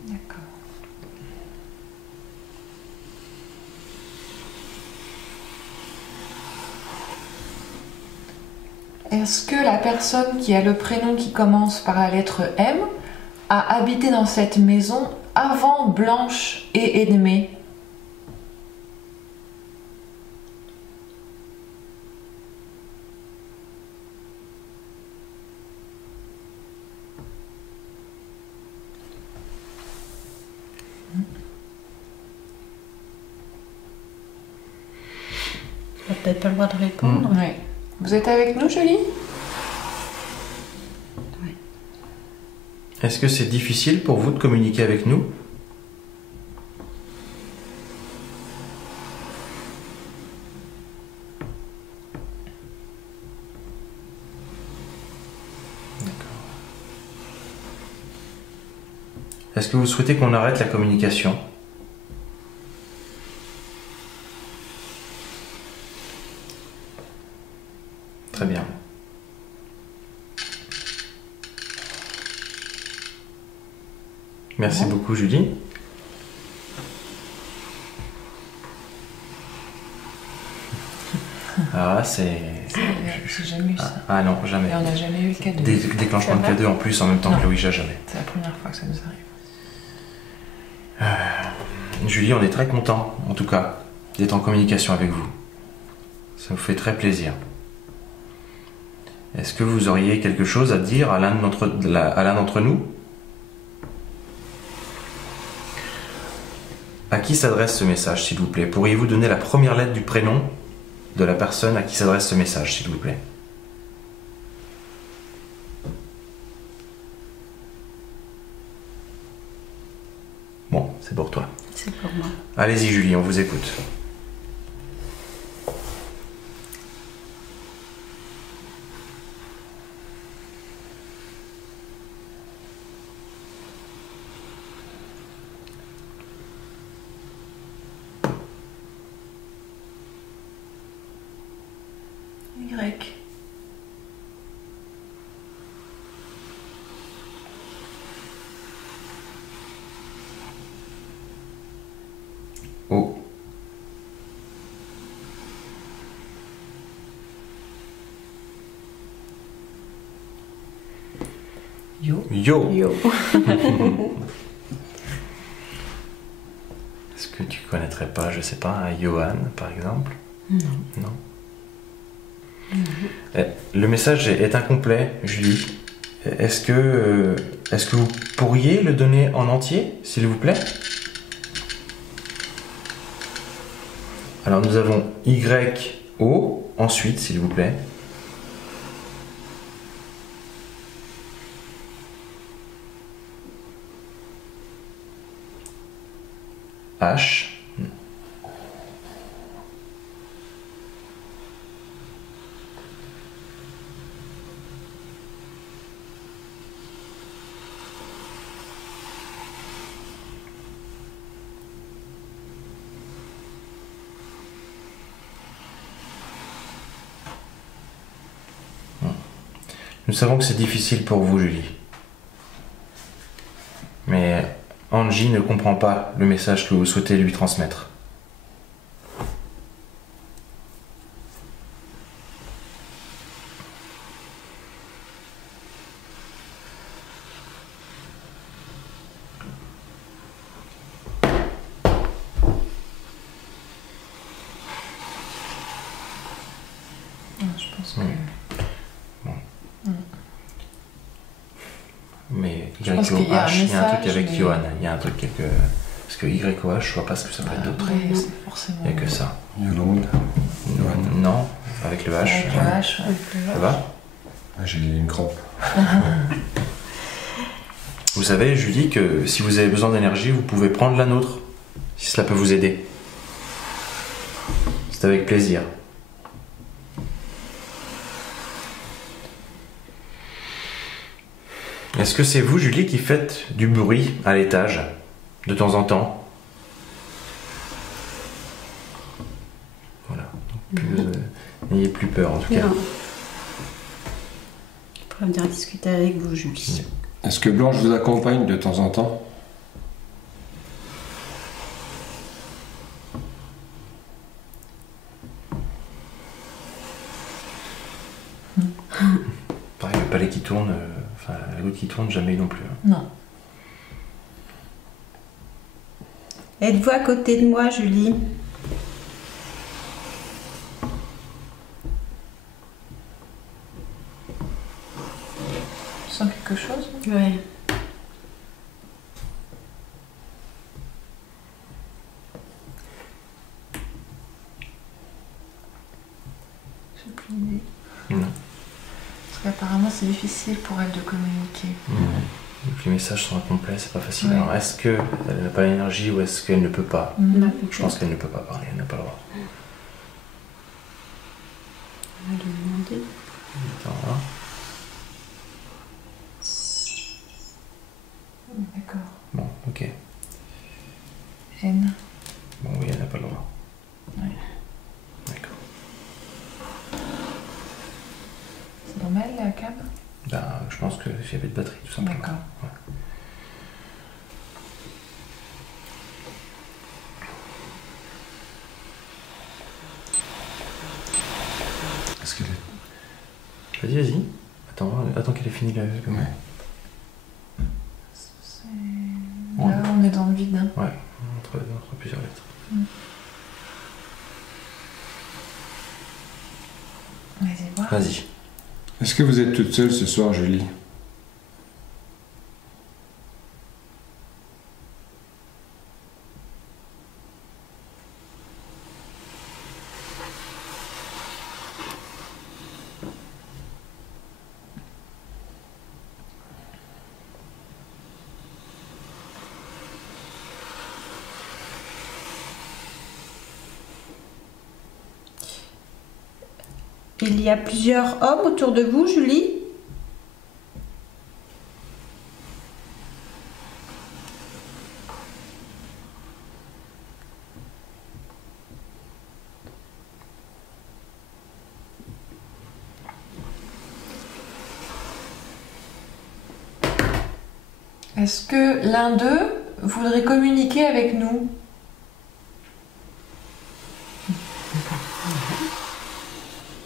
D'accord. Est-ce que la personne qui a le prénom qui commence par la lettre M a habité dans cette maison avant Blanche et Edmé? On n'a peut-être pas le droit de répondre. Ouais. Vous êtes avec nous, Julie? Est-ce que c'est difficile pour vous de communiquer avec nous? D'accord. Est-ce que vous souhaitez qu'on arrête la communication? Très bien. Merci beaucoup, Julie. Ah, c'est... J'ai jamais eu ça. Ah non, jamais. Et on n'a jamais eu le cadeau. Déclenchement de K2 en plus en même temps que Louisa, jamais. C'est la première fois que ça nous arrive. Julie, on est très content, en tout cas, d'être en communication avec vous. Ça nous fait très plaisir. Est-ce que vous auriez quelque chose à dire à l'un d'entre nous? À qui s'adresse ce message, s'il vous plaît? Pourriez-vous donner la première lettre du prénom de la personne à qui s'adresse ce message, s'il vous plaît? c'est pour toi. C'est pour moi. Allez-y Julie, on vous écoute. Y. O. Yo. Yo. Yo. Est-ce que tu connaîtrais pas, je sais pas, un Johan par exemple? Non. Non. Le message est incomplet, Julie. Est-ce que vous pourriez le donner en entier, s'il vous plaît? Alors nous avons Y-O, ensuite, s'il vous plaît. H. Nous savons que c'est difficile pour vous, Julie. Mais Angie ne comprend pas le message que vous souhaitez lui transmettre. Je pense que... Mais Je pense qu'il y a un YOH, il y a un truc message, avec mais- Johan, il y a un truc quelque... Parce que YOH, je vois pas ce que ça peut être d'autre. Après, c'est forcément... Il n'y a que ça. Yolande. Non, avec le H. Avec le H, ouais. Ça va? Ah, j'ai une crampe. Vous savez, Julie, que si vous avez besoin d'énergie, vous pouvez prendre la nôtre, si cela peut vous aider. C'est avec plaisir. Est-ce que c'est vous, Julie, qui faites du bruit à l'étage, de temps en temps? Voilà. N'ayez plus peur, en tout cas. Non. Je pourrais venir discuter avec vous, Julie. Est-ce que Blanche vous accompagne de temps en temps? Pareil, le palais qui tourne, enfin, la goutte qui tourne, jamais non plus. Non. Êtes-vous à côté de moi, Julie? Tu sens quelque chose? Ouais. J'ai plus d'idée. Non. Parce qu'apparemment, c'est difficile pour elle de communiquer. Donc, les messages sont incomplets, c'est pas facile. Ouais. Alors, est-ce qu'elle n'a pas l'énergie ou est-ce qu'elle ne peut pas? Je pense qu'elle ne peut pas parler, elle n'a pas le droit. On va lui demander. Attends, hein. D'accord. Bon, ok. N. Bon, oui, elle n'a pas le droit. Ouais. D'accord. C'est normal, la cam? Ben, je pense qu'il y avait de batterie, tout simplement. D'accord. Ouais. Est-ce qu'elle est... Vas-y, vas-y. Attends qu'elle ait fini la... Ouais. Là, on est dans le vide. Hein. entre plusieurs lettres. Vas-y, voir. Vas-y. Est-ce que vous êtes toute seule ce soir, Julie? Il y a plusieurs hommes autour de vous, Julie? Est-ce que l'un d'eux voudrait communiquer avec nous?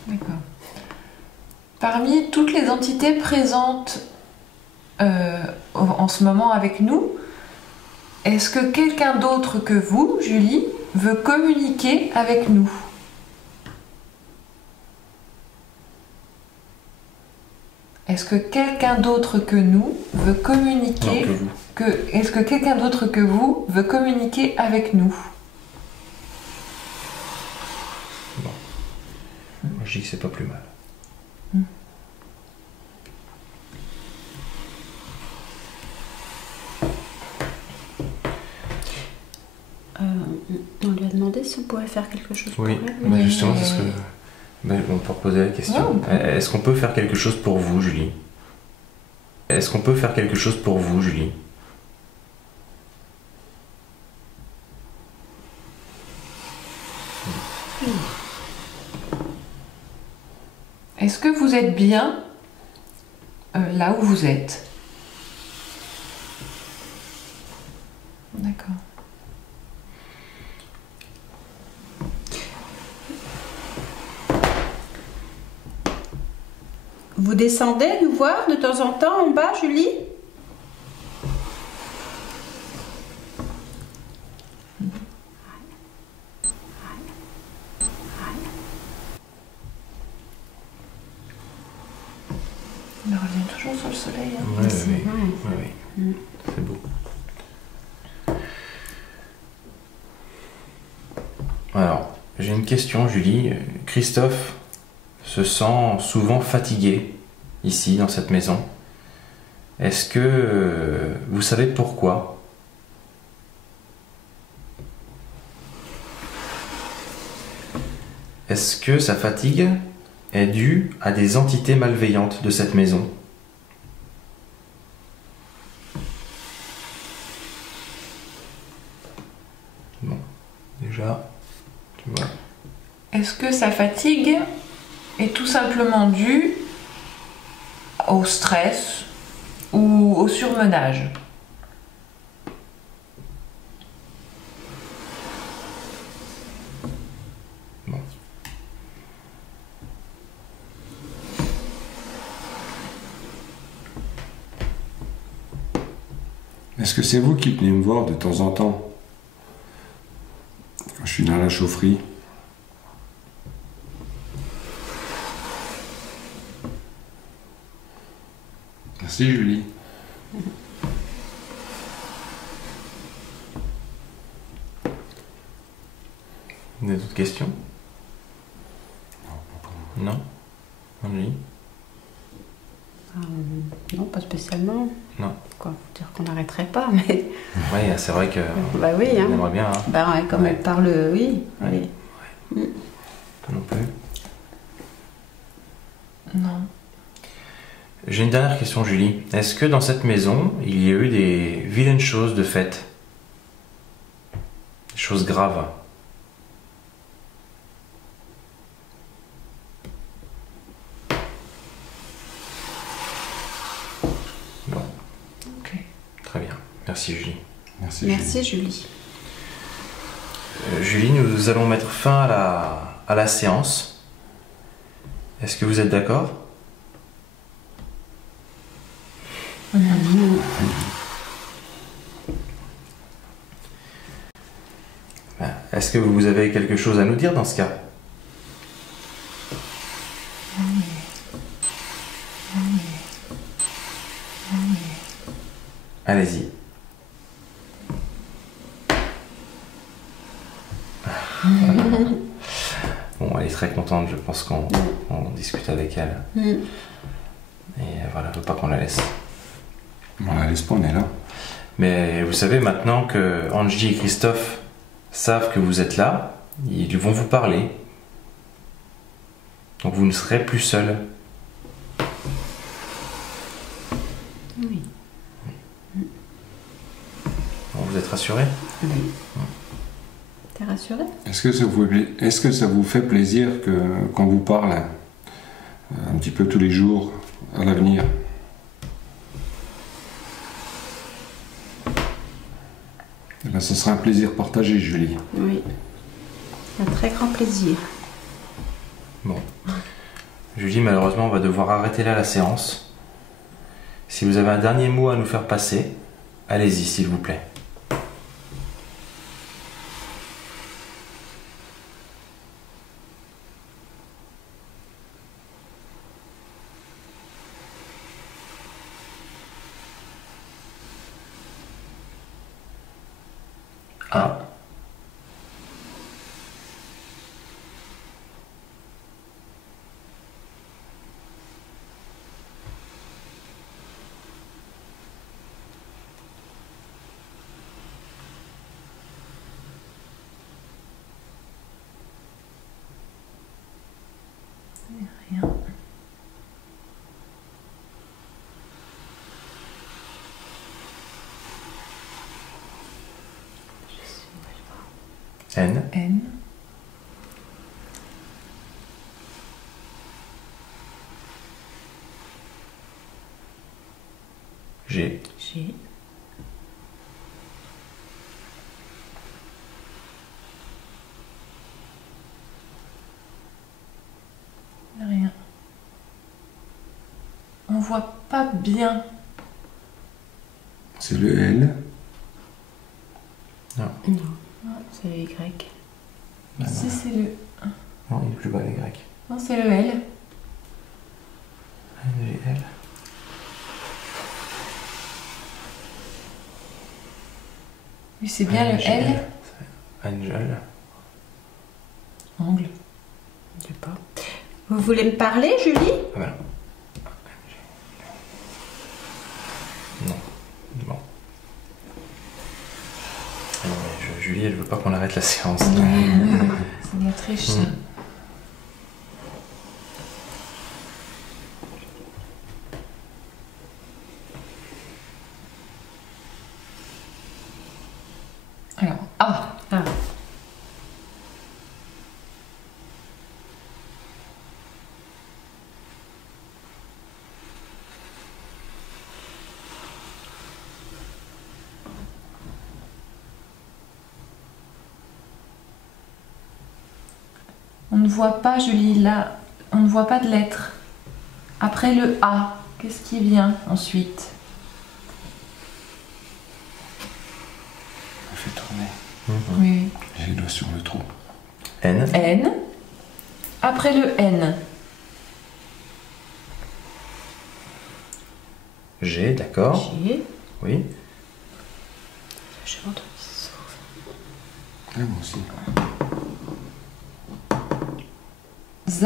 D'accord. Parmi toutes les entités présentes en ce moment avec nous, est-ce que quelqu'un d'autre que vous, Julie, veut communiquer avec nous? Est-ce que quelqu'un d'autre que nous veut communiquer? Est-ce que quelqu'un d'autre que vous veut communiquer avec nous? Bon. Moi, je dis que c'est pas plus mal. On lui a demandé si on pouvait faire quelque chose pour elle. Mais justement, c'est ce que... on peut reposer la question. Est-ce qu'on peut faire quelque chose pour vous, Julie? Est-ce qu'on peut faire quelque chose pour vous, Julie? Est-ce que vous êtes bien là où vous êtes? D'accord. Vous descendez nous voir de temps en temps en bas, Julie? Il revient toujours sur le soleil. Hein. Oui, c'est beau. Alors, j'ai une question, Julie. Christophe se sent souvent fatigué ici, dans cette maison. Est-ce que vous savez pourquoi? Est-ce que sa fatigue est due à des entités malveillantes de cette maison? Bon, déjà, tu vois. Est-ce que sa fatigue est tout simplement due au stress ou au surmenage? Bon. Est-ce que c'est vous qui venez me voir de temps en temps quand je suis dans la chaufferie? Merci Julie. Vous avez d'autres questions? Non? Julie? Non, pas spécialement. Non. Quoi, faut dire qu'on n'arrêterait pas, mais... Oui, c'est vrai que... Bah oui, on hein. aimerait bien, hein. Bah ouais, comme elle parle, oui. Ouais. Oui. Toi non plus. Non. J'ai une dernière question, Julie. Est-ce que dans cette maison, il y a eu des vilaines choses de fait? Des choses graves? Bon. Ok. Très bien. Merci, Julie. Merci Julie. Julie, nous allons mettre fin à la séance. Est-ce que vous êtes d'accord? Est-ce que vous avez quelque chose à nous dire dans ce cas? Allez-y. Bon, elle est très contente, je pense qu'on discute avec elle. Et voilà, elle veut pas qu'on la laisse. On la laisse pas, on est là. Mais vous savez, maintenant que Angie et Christophe savent que vous êtes là, ils vont vous parler. Donc vous ne serez plus seul. Oui. Bon, vous êtes rassuré? Oui. T'es rassuré? Est-ce que ça vous fait plaisir qu'on vous parle un petit peu tous les jours à l'avenir? Eh ben, ce sera un plaisir partagé, Julie. Oui. Un très grand plaisir. Bon. Julie, malheureusement, on va devoir arrêter là la séance. Si vous avez un dernier mot à nous faire passer, allez-y, s'il vous plaît. Ah. Rien. N. N. G. G. Rien. On voit pas bien. C'est le L. Non, c'est le Y. Ici c'est le. Non, il est plus bas, les grecs. Non, c'est le L. N, G, L. Oui, c'est bien le L. Angel. Angle. Je sais pas. Vous voulez me parler, Julie? Ah ben non. Non. Bon. Ah non, mais Julie, elle veut pas qu'on arrête la séance. C'est de la triche, ça. Alors, A. Ah. On ne voit pas, Julie, là, on ne voit pas de lettres. Après le A, qu'est-ce qui vient ensuite? Je fais tourner. Oui. J'ai le doigt sur le trou. N. N. Après le N. G, d'accord. G. Oui. J'ai entendu ça. Ah, moi aussi. Z.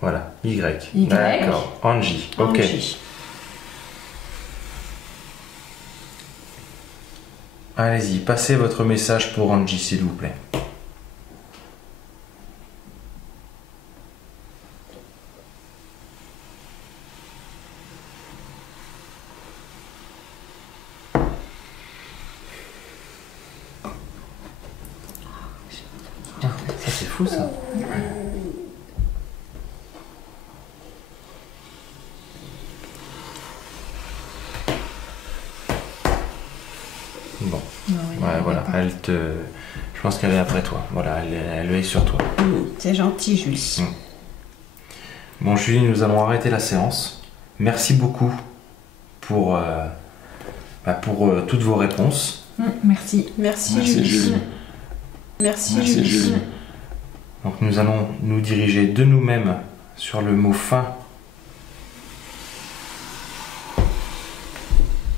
Voilà. Y. Y. D'accord. Angie. Ok. Angie. Allez-y, passez votre message pour Angie, s'il vous plaît. Ah, ça c'est fou ça. Bon. Ouais, voilà, je pense qu'elle est après toi. Voilà, elle est sur toi. C'est gentil, Julie. Bon, Julie, nous allons arrêter la séance. Merci beaucoup pour toutes vos réponses. Merci. Merci, Merci, Julie. Julie. Merci, Merci, Julie. Julie. Donc, nous allons nous diriger de nous-mêmes sur le mot fin.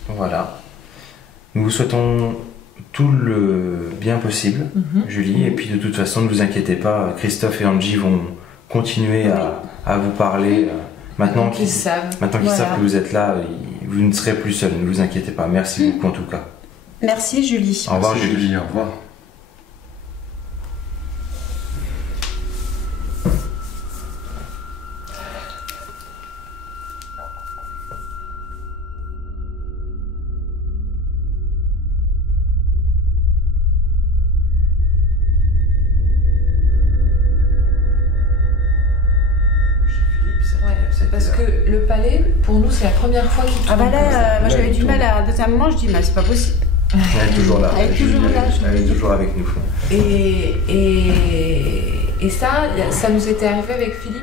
Voilà. Nous vous souhaitons tout le bien possible, Julie. Et puis, de toute façon, ne vous inquiétez pas, Christophe et Angie vont continuer à vous parler. Maintenant qu'ils savent. savent que vous êtes là, vous ne serez plus seul. Ne vous inquiétez pas. Merci beaucoup, en tout cas. Merci, Julie. Au revoir, Merci, Julie. Julie. Au revoir. le palais, pour nous, c'est la première fois qu'il tourne. Ah bah comme ça. là, moi j'avais du mal à un deuxième moment, je dis, mais c'est pas possible. Elle est toujours là. Elle est toujours là, Elle est toujours avec nous. Et ça nous était arrivé avec Philippe.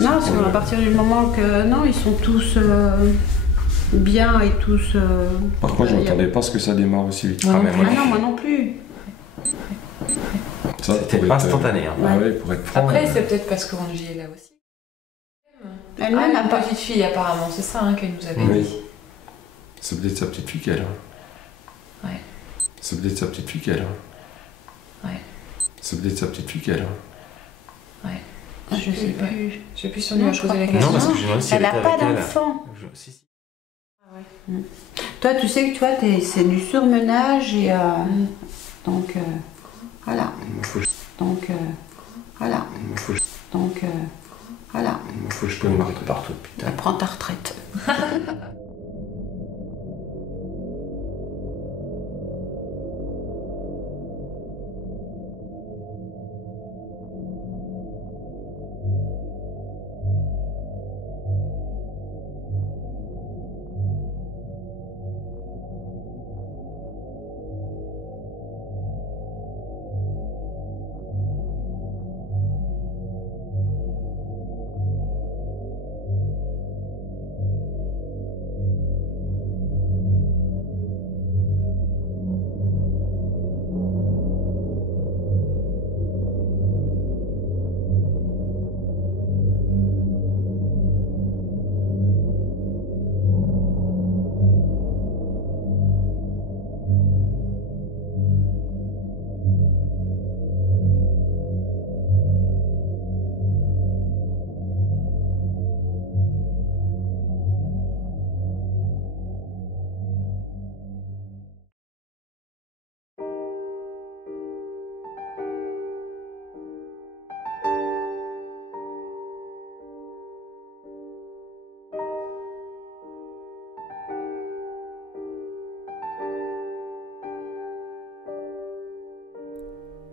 Non, parce qu'à partir du moment que, non, ils sont tous bien et tous... Par contre, je m'attendais pas à ce que ça démarre aussi vite. Ah, mais moi, Ah non, moi non plus. Ça, c'était pour être, instantané. Hein. Ah ouais, pour être franc. Après, c'est peut-être parce qu'Angie est là aussi. Elle-même Ah, a une pas... petite fille, apparemment, c'est ça qu'elle nous avait Oui. dit. C'est peut-être sa petite fille qu'elle. Ouais. C'est peut-être sa petite fille qu'elle. Ouais. C'est peut-être sa petite fille qu'elle. Ouais. Je sais Ouais. plus. Je sais plus si on lui Non, a je posé la crois question. Non, parce que j'ai demandé si Elle elle n'a était pas avec elle. d'enfant. Si, si. Toi, tu sais que tu vois, c'est du surmenage et... donc, voilà. Donc, voilà. Donc, voilà. Faut que je peux Je me peux marquer. partout, putain. Prends ta retraite.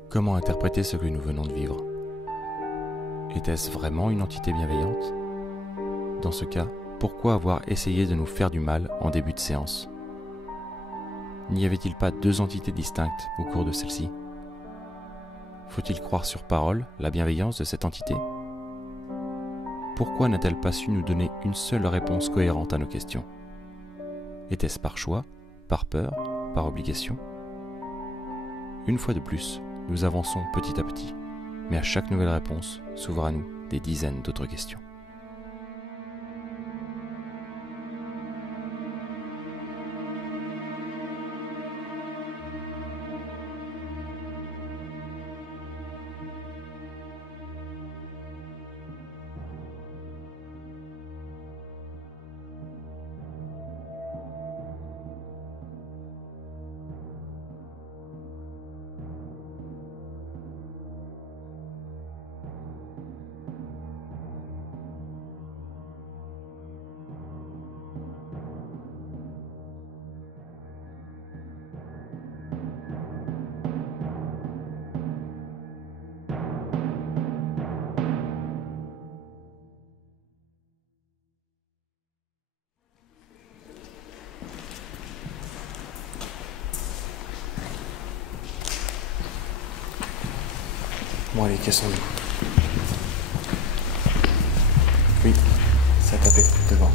Comment interpréter ce que nous venons de vivre? Était-ce vraiment une entité bienveillante? Dans ce cas, pourquoi avoir essayé de nous faire du mal en début de séance? N'y avait-il pas deux entités distinctes au cours de celle-ci? Faut-il croire sur parole la bienveillance de cette entité? Pourquoi n'a-t-elle pas su nous donner une seule réponse cohérente à nos questions? Était-ce par choix, par peur, par obligation? Une fois de plus, nous avançons petit à petit, mais à chaque nouvelle réponse s'ouvrent à nous des dizaines d'autres questions. Bon allez, cassons-nous. Oui, ça a tapé devant.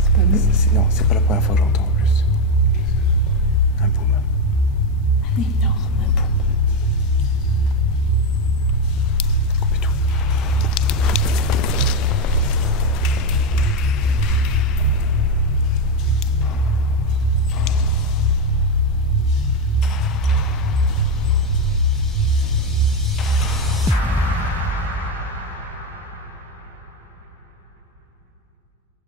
C'est pas nous. Non, c'est pas la première fois que j'entends en plus. Un boom. Énorme.